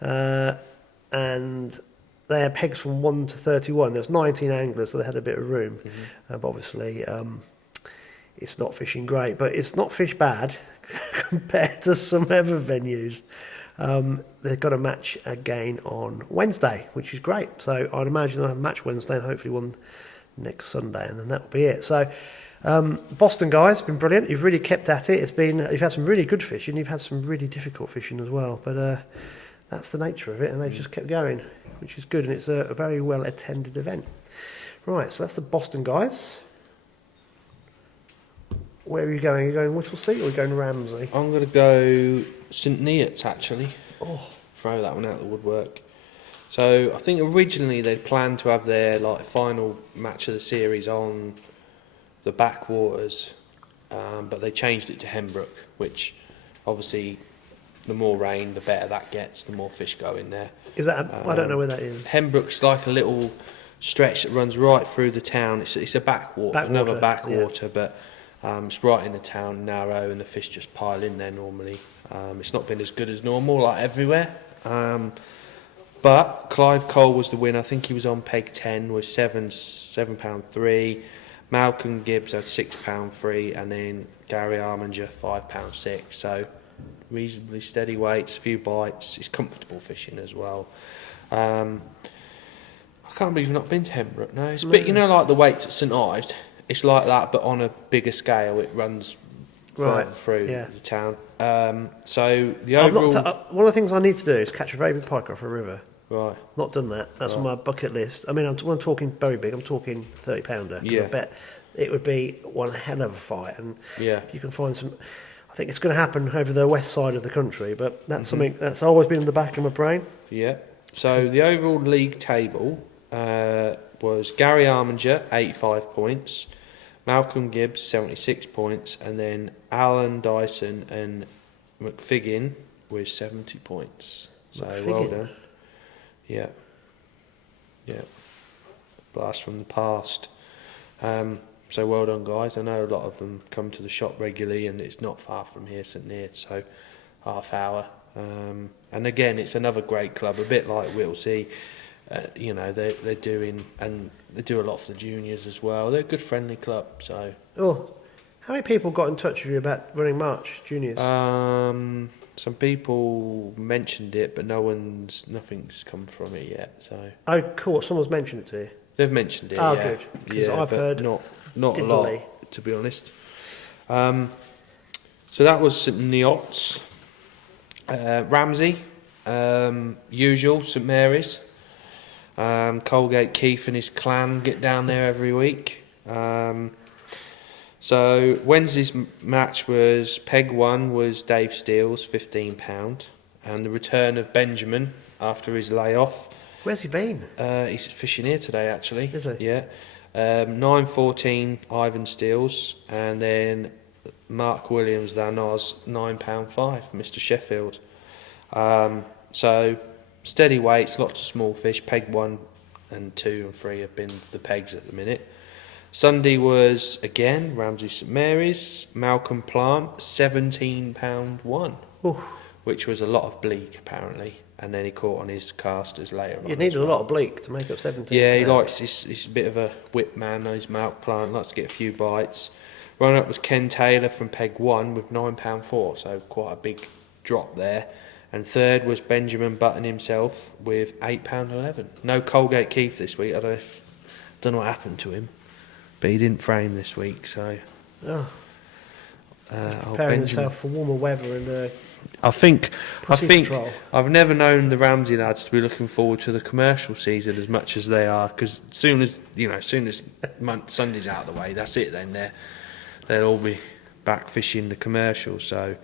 and they had pegs from 1 to 31. There was 19 anglers, so they had a bit of room. But obviously, it's not fishing great, but it's not fish bad compared to some other venues. They've got a match again on Wednesday, which is great. So I'd imagine they'll have a match Wednesday and hopefully one next Sunday, and then that'll be it. So Boston guys, been brilliant. You've really kept at it. You've had some really good fishing. You've had some really difficult fishing as well. But that's the nature of it, and they've just kept going, which is good. And it's a very well attended event. Right, so that's the Boston guys. Where are you going? Are you going Whittlesea or are you going Ramsey? I'm going to go St Neots, actually. Oh. Throw that one out of the woodwork. So I think originally they'd planned to have their final match of the series on the backwaters, but they changed it to Hembrook, which obviously the more rain, the better that gets, the more fish go in there. Is that? I don't know where that is. Hembrook's like a little stretch that runs right through the town. It's a backwater, another backwater, but it's right in the town, narrow, and the fish just pile in there normally. It's not been as good as normal, like everywhere. But Clive Cole was the winner. I think he was on peg 10 with £7.3. Malcolm Gibbs had £6.3, and then Gary Arminger £5.6. So reasonably steady weights, a few bites. It's comfortable fishing as well. I can't believe I've not been to Hembrook. No, it's a bit, like the weights at St Ives. It's like that, but on a bigger scale. It runs right through the town. So the overall... one of the things I need to do is catch a very big pike off a river. Right. Not done that. That's on my bucket list. I mean, when I'm talking very big, I'm talking 30-pounder. Yeah. I bet it would be one hell of a fight. And yeah, you can find some... I think it's going to happen over the west side of the country, but that's something that's always been in the back of my brain. Yeah. So the overall league table was Gary Arminger, 85 points. Malcolm Gibbs, 76 points. And then Alan Dyson and McFiggin with 70 points. So well done. Yeah. Blast from the past. So well done, guys. I know a lot of them come to the shop regularly, and it's not far from here, St Neots, so half hour. And again, it's another great club, a bit like Whittlesea. They're doing, and they do a lot for the juniors as well. They're a good, friendly club. So. Oh, how many people got in touch with you about running March juniors? Some people mentioned it, but nothing's come from it yet. So. Oh, cool. Someone's mentioned it to you. They've mentioned it. Oh, yeah. good. Because I've heard not a lot, to be honest. So that was St Neots. Ramsey, usual St Mary's. Colgate Keith and his clan get down there every week. So Wednesday's match was peg 1 was Dave Steele's £15, and the return of Benjamin after his layoff. Where's he been? He's fishing here today, actually. Is he? Yeah. 9.14 Ivan Steele's, and then Mark Williams, their Nos, £9.5 Mr Sheffield. So steady weights, lots of small fish. Peg 1 and 2 and 3 have been the pegs at the minute. Sunday was again Ramsey St Mary's. Malcolm Plant, £17.1, which was a lot of bleak apparently, and then he caught on his casters later on. You needed a lot of bleak to make up 17. Yeah, he likes. He's a bit of a whip man. He's Malcolm Plant, likes to get a few bites. Runner up was Ken Taylor from peg 1 with £9.4, so quite a big drop there. And third was Benjamin Button himself with £8.11. No Colgate Keith this week. I don't know what happened to him, but he didn't frame this week. So preparing himself for warmer weather and I think control. I've never known the Ramsey lads to be looking forward to the commercial season as much as they are, because soon as Sunday's out of the way, that's it. Then they'll all be back fishing the commercial. So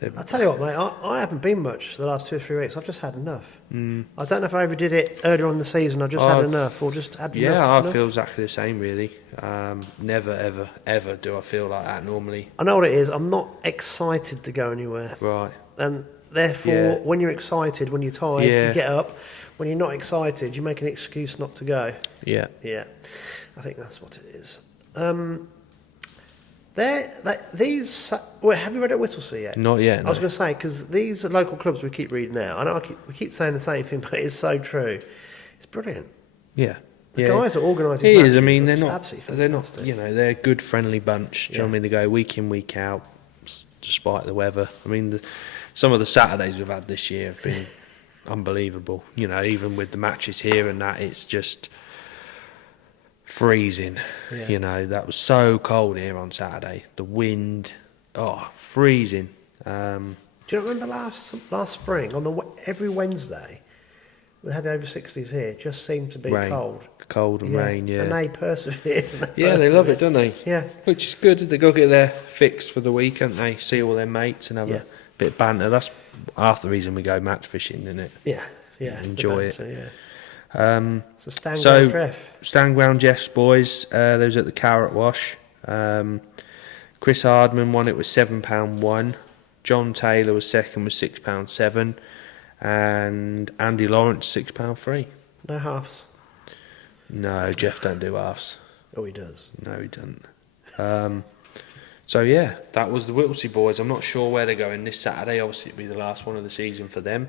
I tell you what, mate, I haven't been much the last 2 or 3 weeks. I've just had enough. I don't know if I overdid it earlier on in the season. I just had enough, or just had enough. Yeah, I feel exactly the same, really. Never, ever, ever do I feel like that normally. I know what it is. I'm not excited to go anywhere. Right. And therefore, when you're excited, when you're tired, you get up. When you're not excited, you make an excuse not to go. Yeah. Yeah. I think that's what it is. Have you read at Whittlesea yet? Not yet. No. I was going to say, because these local clubs we keep reading out, I know we keep saying the same thing, but it's so true. It's brilliant. Yeah. The guys are organising. It is. I mean, they're not. Fantastic. They're a good, friendly bunch. Do you know what I mean? They go week in, week out, despite the weather. I mean, some of the Saturdays we've had this year have been unbelievable. Even with the matches here and that, it's just freezing. Yeah. That was so cold here on Saturday. The wind, freezing. Do you remember last spring every Wednesday we had the over 60s here? It just seemed to be cold and rain. Yeah, and they persevered. They love it, don't they? Yeah, which is good. They go get their fix for the week, don't they? See all their mates and have a bit of banter. That's half the reason we go match fishing, isn't it? Yeah, enjoy it. Yeah. So stand ground Jeff's boys. They was at the Carrot Wash. Chris Hardman won it with £7.1. John Taylor was second with £6.7, and Andy Lawrence £6.3. No halves. No, Jeff don't do halves. Oh, he does. No, he doesn't. So yeah, that was the Whittlesea boys. I'm not sure where they're going this Saturday. Obviously, it'll be the last one of the season for them.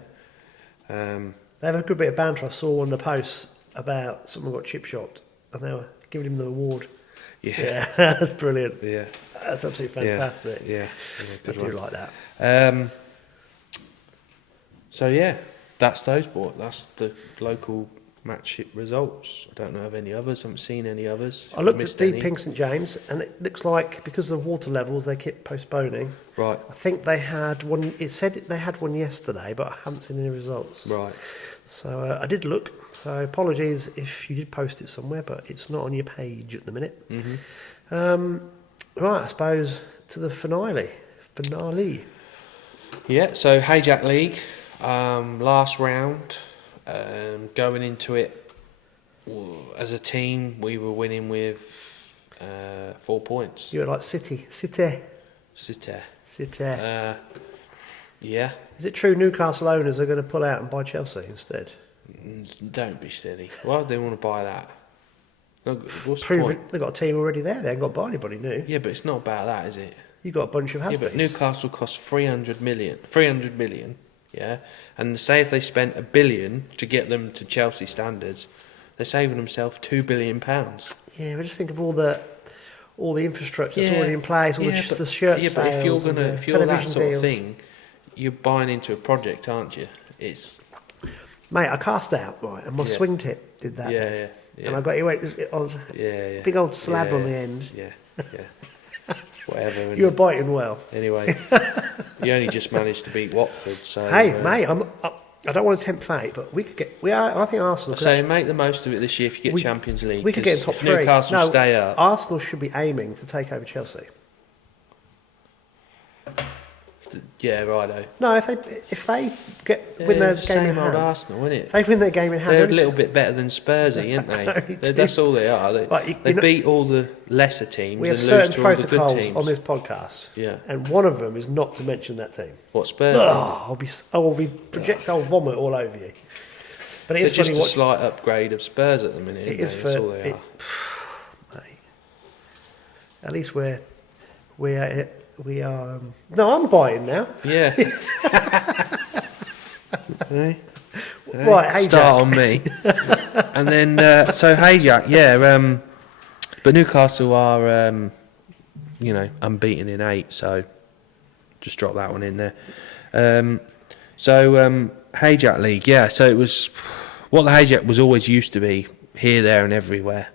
They have a good bit of banter. I saw on the posts about someone got chip shopped and they were giving him the award. Yeah. That's brilliant. Yeah, that's absolutely fantastic. Yeah, I do like that. So yeah, that's those boys. That's the local match results. I don't know of any others. I haven't seen any others. I looked at Deep Pink St James, and it looks like because of the water levels, they keep postponing. Right. I think they had one. It said they had one yesterday, but I haven't seen any results. Right. So I did look. So apologies if you did post it somewhere, but it's not on your page at the minute. Mm-hmm. Right. I suppose to the finale. Yeah. So HAJAC League, last round. Going into it as a team, we were winning with 4 points. You were like City. Yeah. Is it true Newcastle owners are going to pull out and buy Chelsea instead? Don't be silly. Why would they want to buy that? What's the point? They've got a team already there. They haven't got to buy anybody new. Yeah, but it's not about that, is it? You've got a bunch of has-beens. Yeah, but Newcastle cost 300 million. Yeah, and say if they spent £1 billion to get them to Chelsea standards, they're saving themselves £2 billion. Yeah, but just think of all the infrastructure that's already in place, the shirt sales. But if you're that sort deals. of thing, you're buying into a project, aren't you? Mate, I cast out right, and my swing tip did that. Yeah. And I got it. Big old slab on the end. Yeah. Whatever. You were biting well. Anyway, you only just managed to beat Watford. So hey, mate, I don't want to tempt fate, but I think Arsenal. So make the most of it this year if you get Champions League. We could get in top 3. Newcastle stay up. Arsenal should be aiming to take over Chelsea. Yeah, righto. No, if they win their game in hand, Arsenal, isn't it? If they win their game in hand, they're a little bit better than Spursy, aren't they? That's all they are. They beat all the lesser teams. We have and certain lose to all the good protocols teams on this podcast, yeah, and one of them is not to mention that team. What, Spurs? I will be projectile vomit all over you. But it is just a slight upgrade of Spurs at the minute. It is That's all they are. Mate, at least we are. No, I'm buying now. Yeah. Right, HAJAC. Start on me. And then, so HAJAC, yeah. But Newcastle are, unbeaten in 8, so just drop that one in there. So HAJAC League, yeah. So it was what the HAJAC was always used to be, here, there, and everywhere.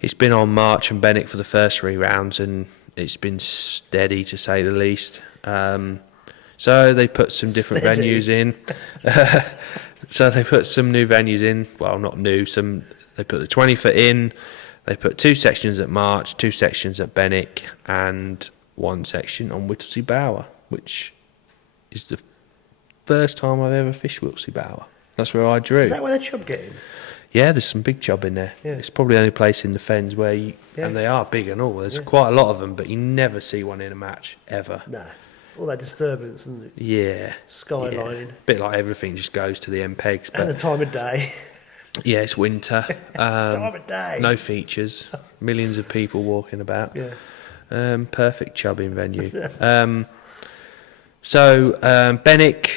It's been on March and Bennett for the first 3 rounds, and it's been steady to say the least. So they put some different venues in. So they put some new venues in. Well, not new. They put the 20-foot in. They put 2 sections at March, 2 sections at Bennett, and 1 section on Whittlesea Bower, which is the first time I've ever fished Whittlesea Bower. That's where I drew. Is that where the chub get in? Yeah, there's some big chub in there. Yeah. It's probably the only place in the fens where and they are big and all. There's quite a lot of them, but you never see one in a match, ever. No. All that disturbance and skylining. Yeah. Bit like everything just goes to the end pegs. And the time of day. Yeah, it's winter. Time of day. No features. Millions of people walking about. Yeah. Perfect chubbing venue. So Bennett,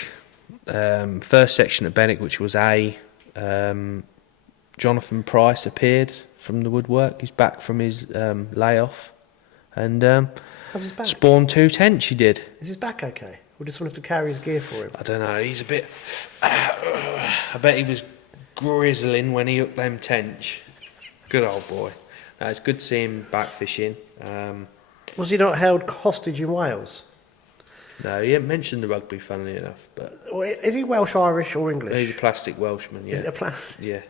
first section at Bennett, which was A. Jonathan Price appeared from the woodwork. He's back from his layoff, and how's his back? spawned 2 tench. He did. Is his back okay? We just want to carry his gear for him. I don't know. He's a bit. I bet he was grizzling when he hooked them tench. Good old boy. No, it's good to see him back fishing. Was he not held hostage in Wales? No, he hadn't mentioned the rugby, funnily enough. But is he Welsh, Irish, or English? he's a plastic Welshman. Yeah. Is it a plastic? Yeah.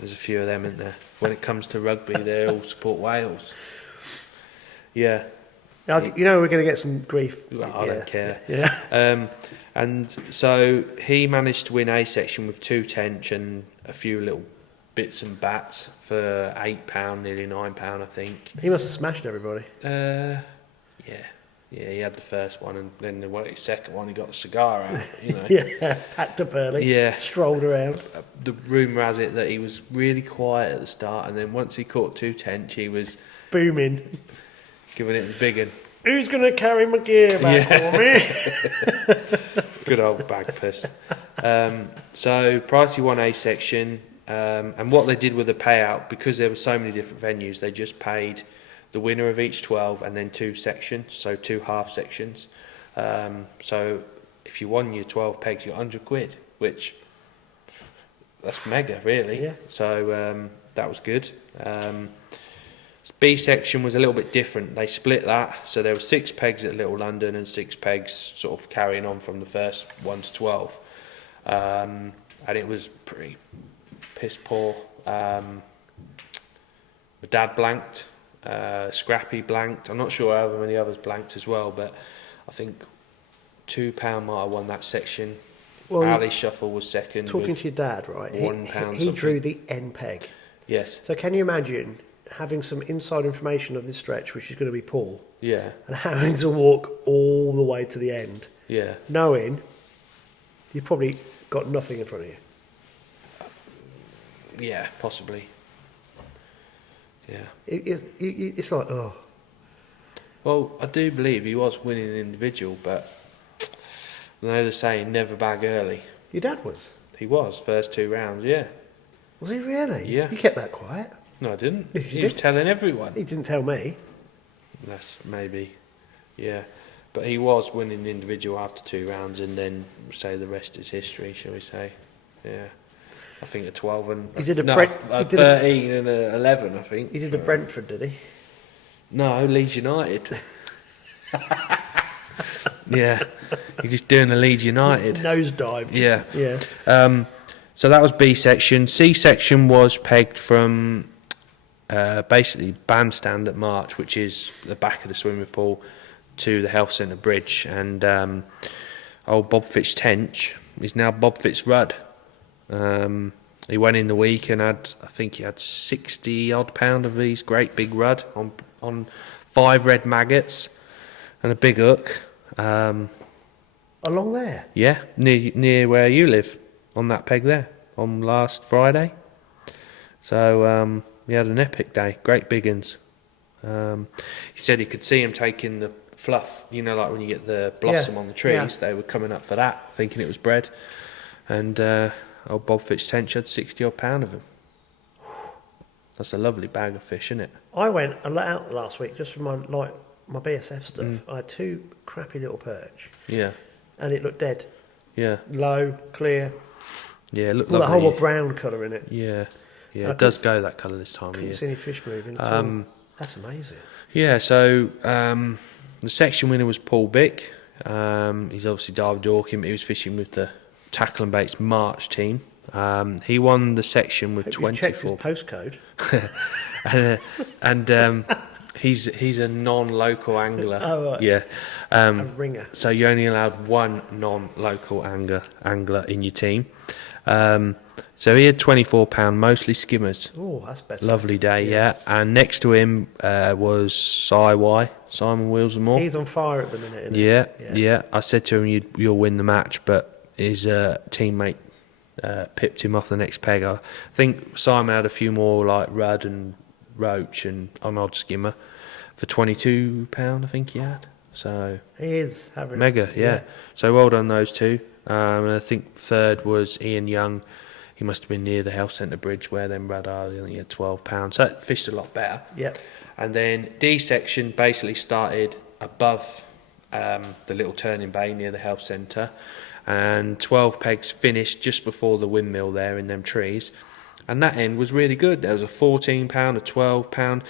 There's a few of them in there. When it comes to rugby, they all support Wales. Yeah. Now, you know we're going to get some grief. Well, I don't care. Yeah. And so he managed to win A section with 2 tench and a few little bits and bats for £8, nearly £9, I think. He must have smashed everybody. Yeah. Yeah, he had the first one, and then the second one, he got the cigar out, you know. Yeah, packed up early. Yeah. Strolled around. The rumour has it that he was really quiet at the start, and then once he caught 2 tench, he was booming, giving it the big one. Who's going to carry my gear back for me? Good old bagpuss. So Pricey won A section, and what they did with the payout, because there were so many different venues, they just paid the winner of each 12 and then 2 sections, so 2 half sections. So if you won your 12 pegs, you got £100, which that's mega, really. Yeah. So that was good. B section was a little bit different. They split that, so there were 6 pegs at Little London and 6 pegs sort of carrying on from the first 1 to 12, and it was pretty piss poor. My dad blanked. Scrappy blanked. I'm not sure how many others blanked as well, but I think £2 might have won that section. Well, Ali Shuffle was second. Talking to your dad, right? £1 he drew the end peg. Yes. So can you imagine having some inside information of this stretch, which is going to be Paul? Yeah. And having to walk all the way to the end. Yeah. Knowing you've probably got nothing in front of you. Yeah, possibly. Yeah. It's like, oh. Well, I do believe he was winning an individual, but I know they're saying never bag early. Your dad was? He was, first 2 rounds, yeah. Was he really? Yeah. You kept that quiet? No, I didn't. Yes, He was telling everyone. He didn't tell me. That's maybe, yeah. But he was winning the individual after 2 rounds, and then say the rest is history, shall we say? Yeah. I think a 12 and he did a 13 and a 11, I think. He did a Brentford, did he? No, Leeds United. Yeah, he's just doing a Leeds United. Nosedived. Yeah. Yeah. So that was B section. C section was pegged from basically bandstand at March, which is the back of the swimming pool, to the health centre bridge. And old Bob Fitz Tench is now Bob Fitz Rudd. He went in the week and I think he had 60 odd pound of these great big rudd on 5 red maggots and a big hook. Along there? Yeah, near where you live, on that peg there, on last Friday. So he had an epic day, great big uns. He said he could see him taking the fluff, you know, like when you get the blossom on the trees, they were coming up for that, thinking it was bread. And old Bob Fitz Tench had 60 odd pound of them. That's a lovely bag of fish, isn't it? I went out last week just for my BSF stuff. I had 2 crappy little perch. Yeah. and it looked dead. Yeah. Low, clear. Yeah, it looked Well, that lovely. whole brown colour in it. Yeah. Yeah, I it does couldn't- go that colour this time of Couldn't year. see any fish moving at all. That's amazing. Yeah, so the section winner was Paul Bick. He's obviously dived Dorking, but he was fishing with the Tackle and Baits March team. He won the section with Hope you've checked his 24. postcode. and he's a non-local angler. Oh, right. Yeah. A ringer. So you're only allowed one non-local angler in your team. So he had £24, mostly skimmers. Oh, that's better. Lovely day, yeah. And next to him was Simon Wheels and More. He's on fire at the minute, isn't he? Yeah. I said to him, you'll win the match, but his teammate pipped him off the next peg. I think Simon had a few more like rudd and roach and an odd skimmer for £22, I think he had. So He is having mega, yeah. So well done those two. And I think third was Ian Young. He must have been near the health centre bridge where them rudd are. I think he had £12. So it fished a lot better. Yep. And then D section basically started above the little turning bay near the health centre, and 12 pegs finished just before the windmill there in them trees, and that end was really good. There was a £14, a £12,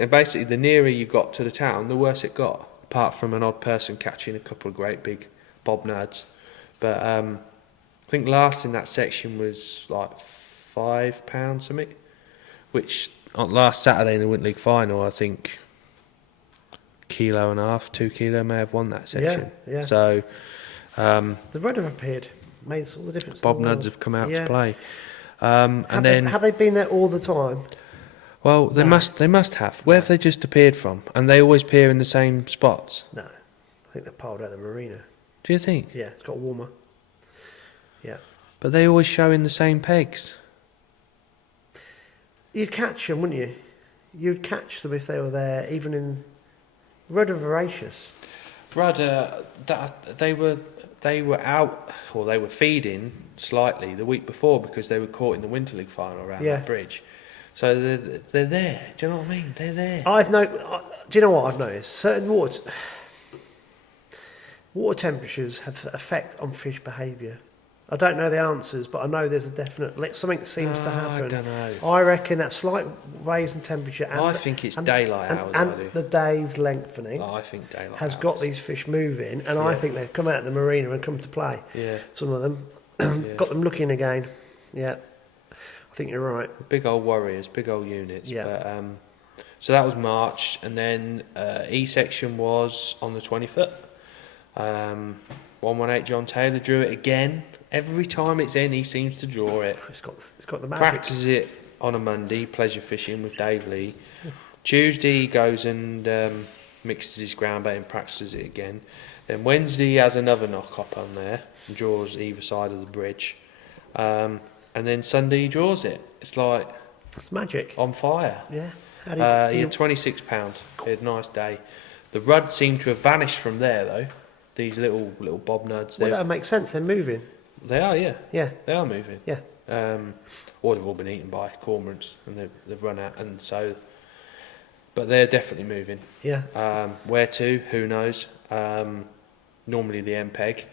and basically the nearer you got to the town, the worse it got, apart from an odd person catching a couple of great big bobnads. But I think last in that section was like £5 something, which on last Saturday in the Winter League final, I think 1.5 kilo, 2 kilo may have won that section. Yeah. So The rudder appeared, made all the difference. bobnads have come out to play. Have they been there all the time? Well, they must have. Where have they just appeared from? And they always appear in the same spots. No, I think they're piled out the marina. Do you think? Yeah, it's got warmer. Yeah. But they always show in the same pegs. You'd catch them, wouldn't you? You'd catch them if they were there, even in rudder voracious. Rudder, they were out, or they were feeding slightly the week before because they were caught in the Winter League final around that bridge. So they're there. Do you know what I mean? They're there. Do you know what I've noticed? Certain water temperatures have effect on fish behaviour. I don't know the answers, but I know there's a definite something seems to happen. I don't know. I reckon that slight raise in temperature, and I think it's daylight hours. and the day's lengthening. I think daylight has hours got these fish moving, and I think they've come out of the marina and come to play. Yeah. Some of them got them looking again. Yeah, I think you're right. Big old warriors, big old units. Yeah. But, so that was March, and then E section was on the 20th. 118 John Taylor drew it again. Every time it's in, he seems to draw it. It's got the magic. Practices it on a Monday, pleasure fishing with Dave Lee. Tuesday he goes and mixes his ground bait and practices it again. Then Wednesday he has another knock up on there and draws either side of the bridge. And then Sunday he draws it. It's like It's magic. on fire. Yeah. He had £26. He had a nice day. The rudd seemed to have vanished from there though. These little bobnads. Well, that would make sense. They're moving. They are, yeah. Yeah. They are moving. Yeah. Or they've all been eaten by cormorants and they've run out, and so. But they're definitely moving. Yeah. Where to? Who knows? Normally the MPEG,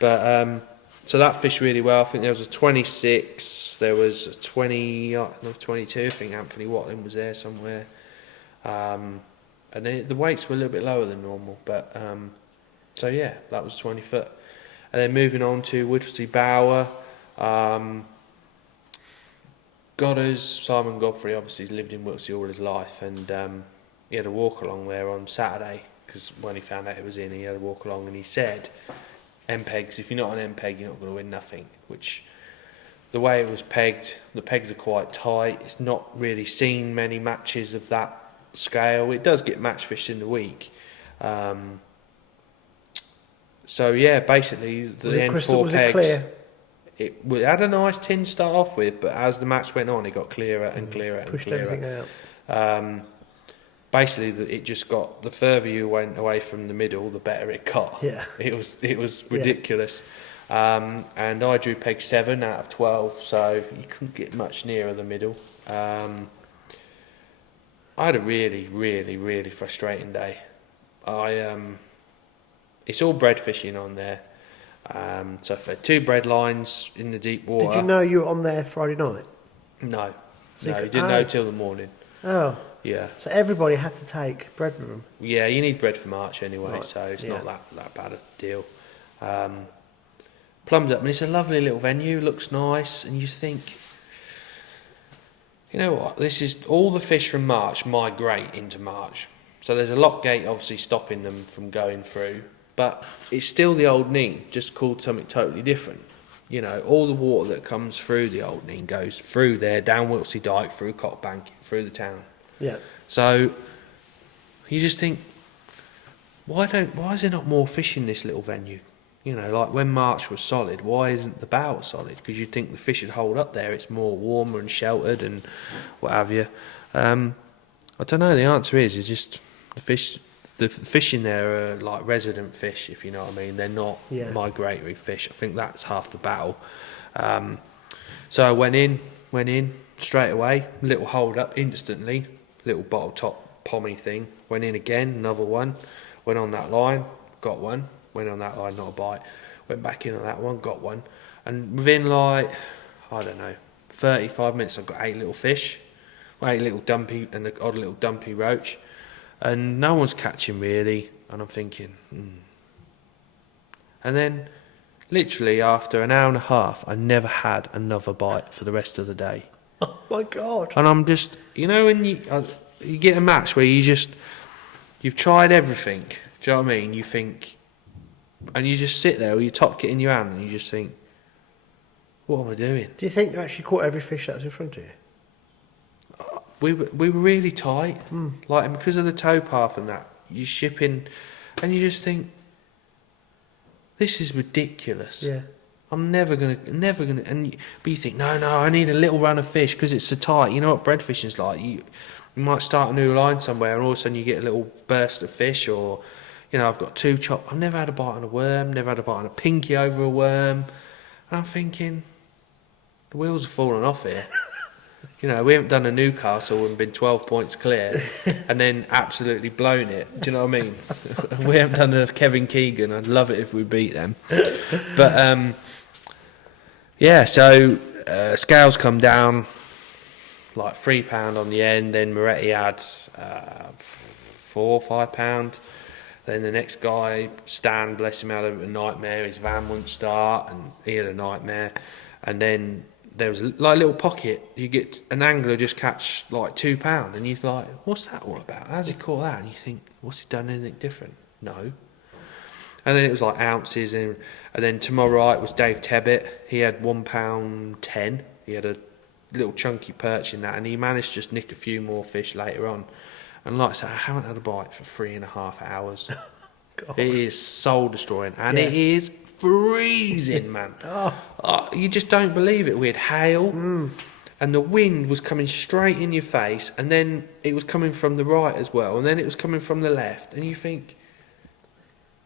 but so that fished really well. I think there was a 26. There was a 20. No, 22. I think Anthony Watling was there somewhere. And the weights were a little bit lower than normal, but so yeah, that was 20 foot. And then moving on to Woodsley Bower, Godders, Simon Godfrey obviously has lived in Woodsley all his life, and he had a walk along there on Saturday, because when he found out it was in, he had a walk along, and he said, MPEGs, if you're not an MPEG, you're not going to win nothing, which the way it was pegged, the pegs are quite tight. It's not really seen many matches of that scale. It does get match fished in the week. So yeah, basically the end four pegs. Clear? It had a nice tin to start off with, but as the match went on, it got clearer and clearer and Pushed clearer. everything out. Basically, it just got, the further you went away from the middle, the better it got. Yeah. It was ridiculous. And I drew peg 7 out of 12, so you couldn't get much nearer the middle. I had a really, really, really frustrating day. it's all bread fishing on there. So for 2 bread lines in the deep water. Did you know you were on there Friday night? No, So you didn't know till the morning. Oh. Yeah. So everybody had to take bread with them? Yeah, you need bread for March anyway, Right, so it's yeah. not that bad a deal. Plumbed up, and it's a lovely little venue, looks nice, and you think, you know what, this is all the fish from March migrate into March. So there's a lock gate obviously stopping them from going through, but it's still the Old Nene, just called something totally different. You know, all the water that comes through the Old Nene goes through there, down Wiltsey Dyke, through Cockbank, through the town. Yeah. So you just think, why is there not more fish in this little venue? You know, like when March was solid, why isn't the bow solid? Because you'd think the fish would hold up there. It's more warmer and sheltered and what have you. I don't know. The answer is just the fish. The fish in there are like resident fish, if you know what I mean. They're not migratory fish. I think that's half the battle. So I went in straight away. Little hold up instantly. Little bottle top pommy thing. Went in again, another one. Went on that line, got one. Went on that line, not a bite. Went back in on that one, got one. And within like, I don't know, 35 minutes, I've got 8 little fish. 8 little dumpy and an odd little dumpy roach. And no one's catching really. And I'm thinking, And then, literally after an hour and a half, I never had another bite for the rest of the day. Oh my God. And I'm just, you know, when you get a match where you've tried everything. Do you know what I mean? You think, and you just sit there with your top kit in your hand and you just think, what am I doing? Do you think you actually caught every fish that was in front of you? We were really tight. Like, and because of the towpath and that, you're shipping, and you just think, this is ridiculous. Yeah. I'm never gonna, but you think, no, I need a little run of fish because it's so tight. You know what bread fishing's like. You might start a new line somewhere, and all of a sudden you get a little burst of fish, or, you know, I've got 2 chop. I've never had a bite on a worm, never had a bite on a pinky over a worm, and I'm thinking, the wheels are falling off here. You know, we haven't done a Newcastle and been 12 points clear and then absolutely blown it. Do you know what I mean? We haven't done a Kevin Keegan. I'd love it if we beat them. But, yeah, so scales come down, like £3 on the end. Then Moretti had £4 or £5. Then the next guy, Stan, bless him, had a nightmare. His van wouldn't start and he had a nightmare. And then there was like a little pocket. You get an angler just catch like £2, and you're like, what's that all about? How's he caught that? And you think, what's he done anything different? No. And then it was like ounces, and then to my right was Dave Tebbett. He had £1.10. He had a little chunky perch in that, and he managed to just nick a few more fish later on. And like I said, I haven't had a bite for 3.5 hours. It is soul destroying, and it is freezing, man. You just don't believe it. We had hail, and the wind was coming straight in your face, and then it was coming from the right as well, and then it was coming from the left, and you think,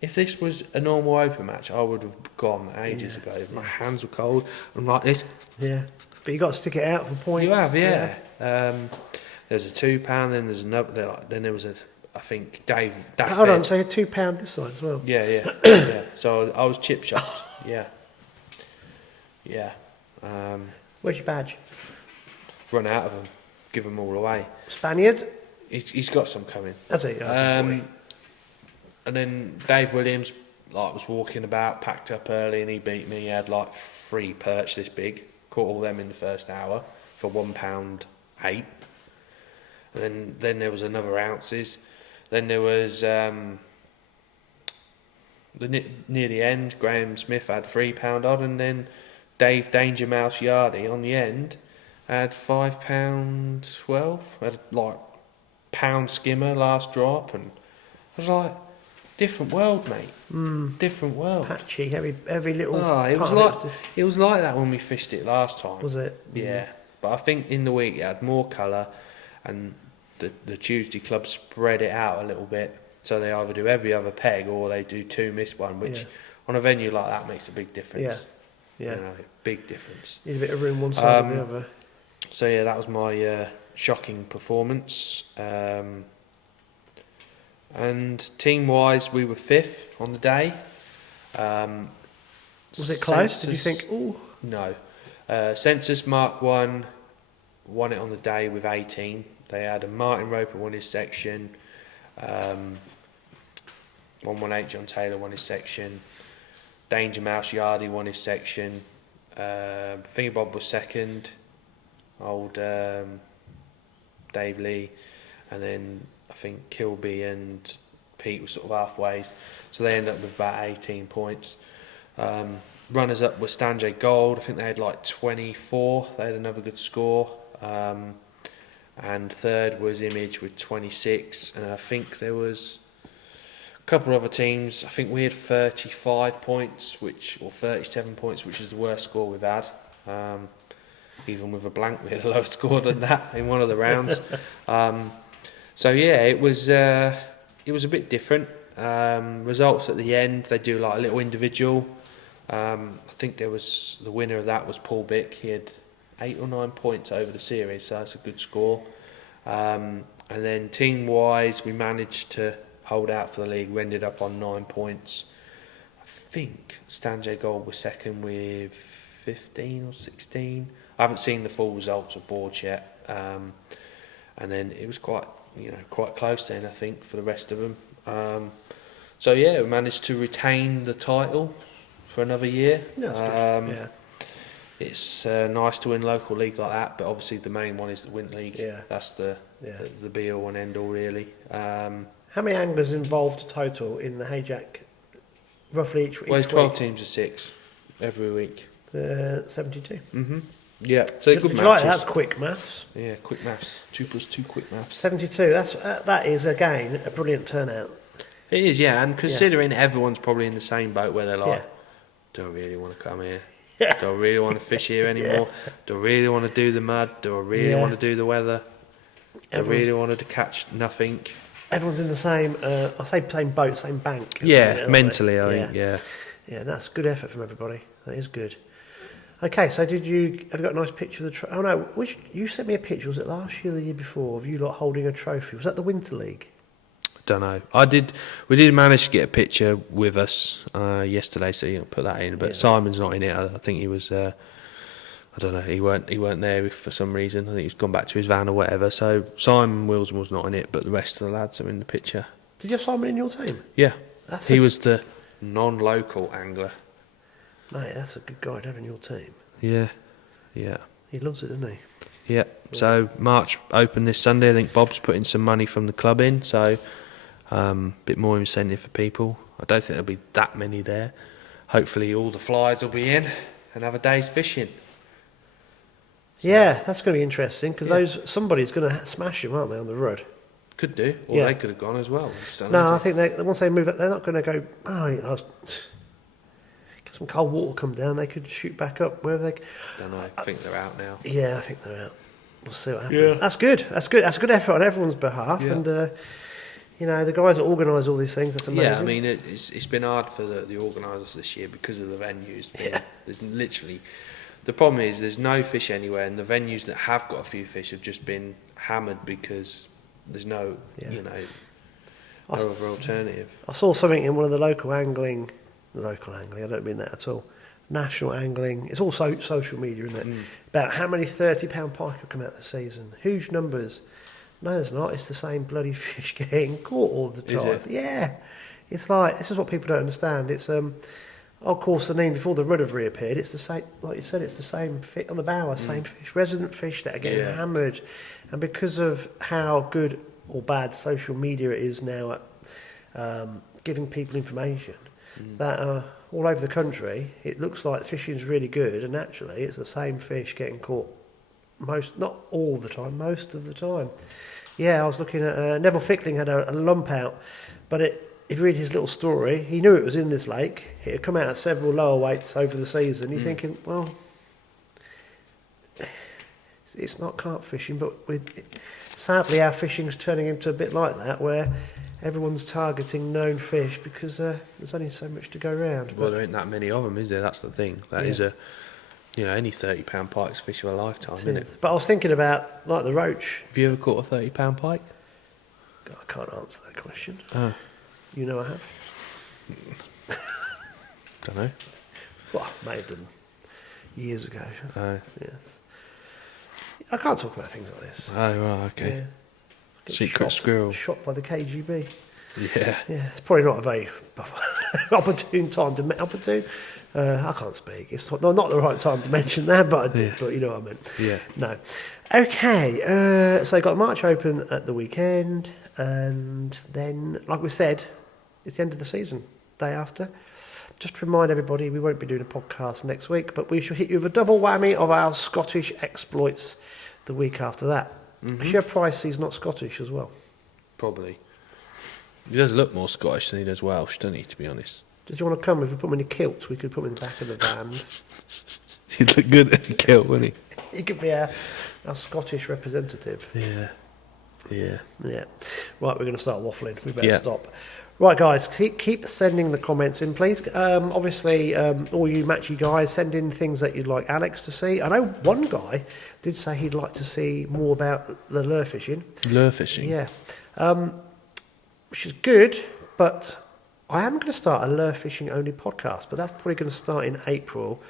if this was a normal open match, I would have gone ages ago. My hands were cold. I'm like this. Yeah, but you got to stick it out for points. You have, yeah. There's a £2, then there's another. Then there was I think Dave. Hold on, so you had £2 this side as well. Yeah. Yeah. So I was chip shocked. Yeah. Where's your badge? Run out of them, give them all away. Spaniard? He's got some coming. That's it. And then Dave Williams was walking about, packed up early, and he beat me. He had like 3 perch this big. Caught all them in the first hour for £1.8. And then there was another ounces. Then there was near the end, Graham Smith had £3 odd, and then Dave Danger Mouse Yardy on the end had £5.12. Had like pound skimmer last drop, and I was like, different world, mate. Different world. Patchy, every little. It was like that when we fished it last time. Was it? Yeah, but I think in the week it had more colour, and the Tuesday club spread it out a little bit, so they either do every other peg or they do 2 miss one, which on a venue like that makes a big difference. Yeah. You know, big difference. Need a bit of room one side or the other. So yeah, that was my shocking performance. And team-wise, we were 5th on the day. Was it close? Did you think, ooh? No. Census Mark 1 won it on the day with 18. They had a Martin Roper won his section. 118 John Taylor won his section. Danger Mouse Yardy won his section. Fingerbob was 2nd. Old Dave Lee. And then I think Kilby and Pete were sort of halfway. So they ended up with about 18 points. Runners up were Stanjay Gold. I think they had like 24. They had another good score. And 3rd was Image with 26. And I think there was a couple of other teams. I think we had 35 points, or 37 points, which is the worst score we've had. Even with a blank, we had a lower score than that in one of the rounds. So yeah, it was a bit different. Results at the end, they do like a little individual. I think there was the winner of that was Paul Bick. He had 8 or 9 points over the series, so that's a good score. And then team wise, we managed to hold out for the league. We ended up on 9 points. I think Stanjay Gold was 2nd with 15 or 16. I haven't seen the full results of boards yet. And then it was quite close then, I think, for the rest of them. So yeah, we managed to retain the title for another year. That's good. Yeah. It's nice to win local league like that, but obviously the main one is the Winter League. Yeah. That's the be all and end all, really. How many anglers involved total in the HAJAC? Roughly each week. Well, it's 12 teams of 6 every week. 72. Yeah, so good Did you matches. like that? That's quick maths. Yeah, quick maths. 2 + 2 quick maths. 72. That is again a brilliant turnout. It is, yeah, and considering everyone's probably in the same boat where they're like, Yeah. do I really want to come here? Do I really want to fish here anymore? Do I really want to do the mud? Do I really want to do the weather? Do I really wanted to catch nothing? Everyone's in the same, I say same boat, same bank. Yeah, mentally, I think, yeah. Yeah, that's good effort from everybody. That is good. Okay, so have you got a nice picture of the trophy? Oh no, you sent me a picture, was it last year or the year before, of you lot holding a trophy? Was that the Winter League? Don't know. We did manage to get a picture with us yesterday, so you can put that in. But Simon's not in it. I think he was. I don't know. He weren't there for some reason. I think he's gone back to his van or whatever. So Simon Wilson was not in it, but the rest of the lads are in the picture. Did you have Simon in your team? Yeah, he was the non-local angler. Mate, that's a good guy to have in your team. Yeah. He loves it, doesn't he? Yeah. So March open this Sunday. I think Bob's putting some money from the club in, so bit more incentive for people. I don't think there'll be that many there. Hopefully all the flies will be in and have a day's fishing. So, yeah, that's going to be interesting because somebody's going to smash them, aren't they, on the rod? Could do, or they could have gone as well. No, I think once they move up, they're not going to go. Get some cold water come down. They could shoot back up wherever they. Don't know. I think they're out now. Yeah, I think they're out. We'll see what happens. Yeah. That's good. That's a good effort on everyone's behalf, and the guys that organise all these things. That's amazing. Yeah, I mean it's been hard for the organisers this year because of the venues. There's literally the problem is there's no fish anywhere, and the venues that have got a few fish have just been hammered because there's no other alternative. I saw something in one of the local angling. I don't mean that at all. National angling. It's all social media, isn't it? About how many £30 pike have come out this season. Huge numbers. No, there's not. It's the same bloody fish getting caught all the time. Is it? Yeah. It's like, this is what people don't understand. It's, of course, the name before the rud have reappeared. It's the same, like you said, it's the same fish on the bower, same fish, resident fish that are getting hammered. And because of how good or bad social media is now at giving people information that are all over the country, it looks like the fishing's really good, and actually it's the same fish getting caught not all the time, most of the time. Yeah, I was looking at Neville Fickling had a lump out, but if you read his little story, he knew it was in this lake. It had come out at several lower weights over the season. You're thinking, well, it's not carp fishing, but sadly our fishing's turning into a bit like that, where everyone's targeting known fish because there's only so much to go around. Well, there ain't that many of them, is there? That's the thing. That is any £30 pike's fish of a lifetime, isn't it? But I was thinking about, like, the roach. Have you ever caught a £30 pike? I can't answer that question. Oh, You know I have. don't know. Well, I made them years ago. Oh, Yes. I can't talk about things like this. right, okay. Yeah. Get Secret shot, squirrel. Shot by the KGB. Yeah. Yeah, it's probably not a very opportune time to opportune. I can't speak. It's not the right time to mention that, but I did. Yeah. But you know what I meant. Yeah. No. Okay. So got March Open at the weekend, and then, like we said, it's the end of the season. Day after. Just to remind everybody, we won't be doing a podcast next week, but we shall hit you with a double whammy of our Scottish exploits the week after that. Mm-hmm. Sure, Pricey's not Scottish as well. Probably. He does look more Scottish than he does Welsh, doesn't he, to be honest? Does he want to come? If we put him in a kilt, we could put him in the back of the van. He'd look good at the kilt, wouldn't He could be our Scottish representative. he? Yeah. Yeah. Right, we're going to start waffling. We better Yeah. stop. Right, guys, keep sending the comments in, please. Obviously, all you matchy guys, send in things that you'd like Alex to see. I know one guy did say he'd like to see more about the lure fishing. Lure fishing? Yeah. Which is good, but I am going to start a lure fishing only podcast, but that's probably going to start in April.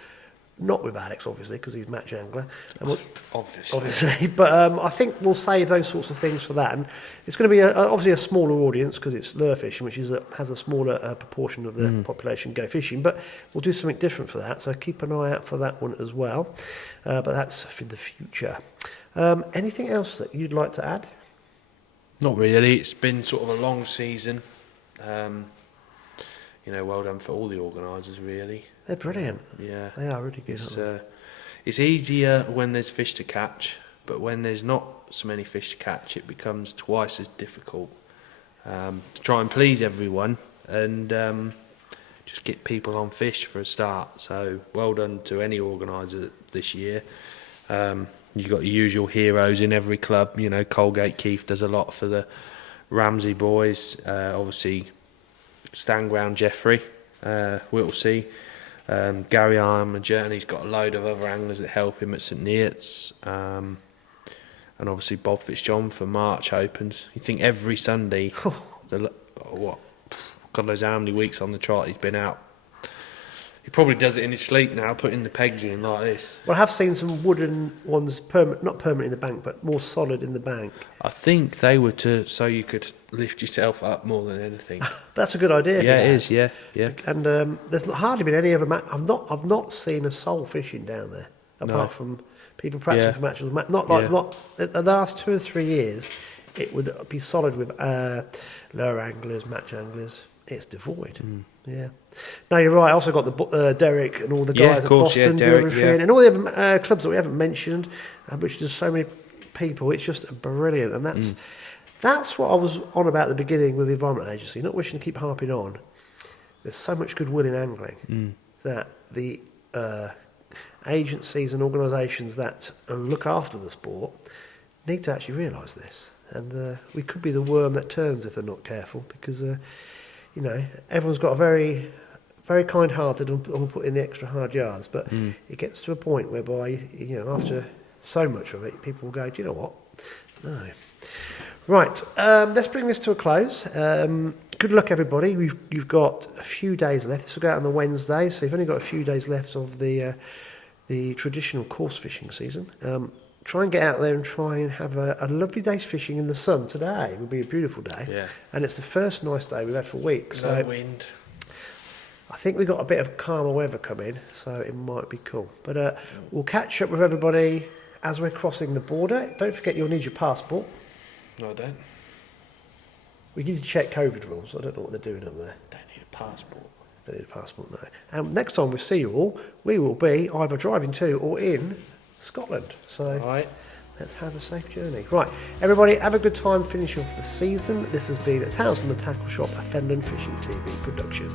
Not with Alex, obviously, because he's match angler. And obviously. But I think we'll save those sorts of things for that. And it's going to be obviously a smaller audience because it's lure fishing, which has a smaller proportion of the population go fishing. But we'll do something different for that. So keep an eye out for that one as well. But that's for the future. Anything else that you'd like to add? Not really. It's been sort of a long season. Well done for all the organisers, really. They're brilliant. Yeah. They are really good. It's easier when there's fish to catch, but when there's not so many fish to catch, it becomes twice as difficult to try and please everyone and just get people on fish for a start. So well done to any organiser this year. You've got your usual heroes in every club. Colgate Keith does a lot for the Ramsey boys. Obviously, Stanground Jeffrey, Whittlesea. Gary Arm and Journey's got a load of other anglers that help him at St Neots, and obviously Bob Fitzjohn for March Opens. You think every Sunday, God knows how many weeks on the trot he's been out. He probably does it in his sleep now, putting the pegs in like this. Well, I have seen some wooden ones, not permanent in the bank, but more solid in the bank. I think they were so you could lift yourself up more than anything. That's a good idea. Yeah, it is. Yeah. And there's hardly been any other match. I've not seen a soul fishing down there apart from people practicing for matches. Not the last 2 or 3 years. It would be solid with lure anglers, match anglers. It's devoid. Yeah. No, you're right. I also got the Derek and all the guys at Boston do everything, and all the other clubs that we haven't mentioned, which there's so many people. It's just brilliant, and that's what I was on about at the beginning with the Environment Agency. Not wishing to keep harping on. There's so much goodwill in angling that the agencies and organisations that look after the sport need to actually realise this, and we could be the worm that turns if they're not careful, because. Everyone's got a very, very kind-hearted on putting the extra hard yards, but it gets to a point whereby, after so much of it, people will go, do you know what? No. Right, let's bring this to a close. Good luck, everybody. You've got a few days left. This will go out on the Wednesday, so you've only got a few days left of the traditional course fishing season. Try and get out there and try and have a lovely day's fishing in the sun. Today will be a beautiful day. Yeah. And it's the first nice day we've had for weeks. No wind. I think we've got a bit of calmer weather coming, so it might be cool. But we'll catch up with everybody as we're crossing the border. Don't forget you'll need your passport. No, I don't. We need to check COVID rules. I don't know what they're doing up there. Don't need a passport. Don't need a passport, no. And next time we see you all, we will be either driving to or in Scotland. So let's have a safe journey. Right, everybody, have a good time finishing off the season. This has been a Tales from the Tackle Shop, a Fenland Fishing TV production.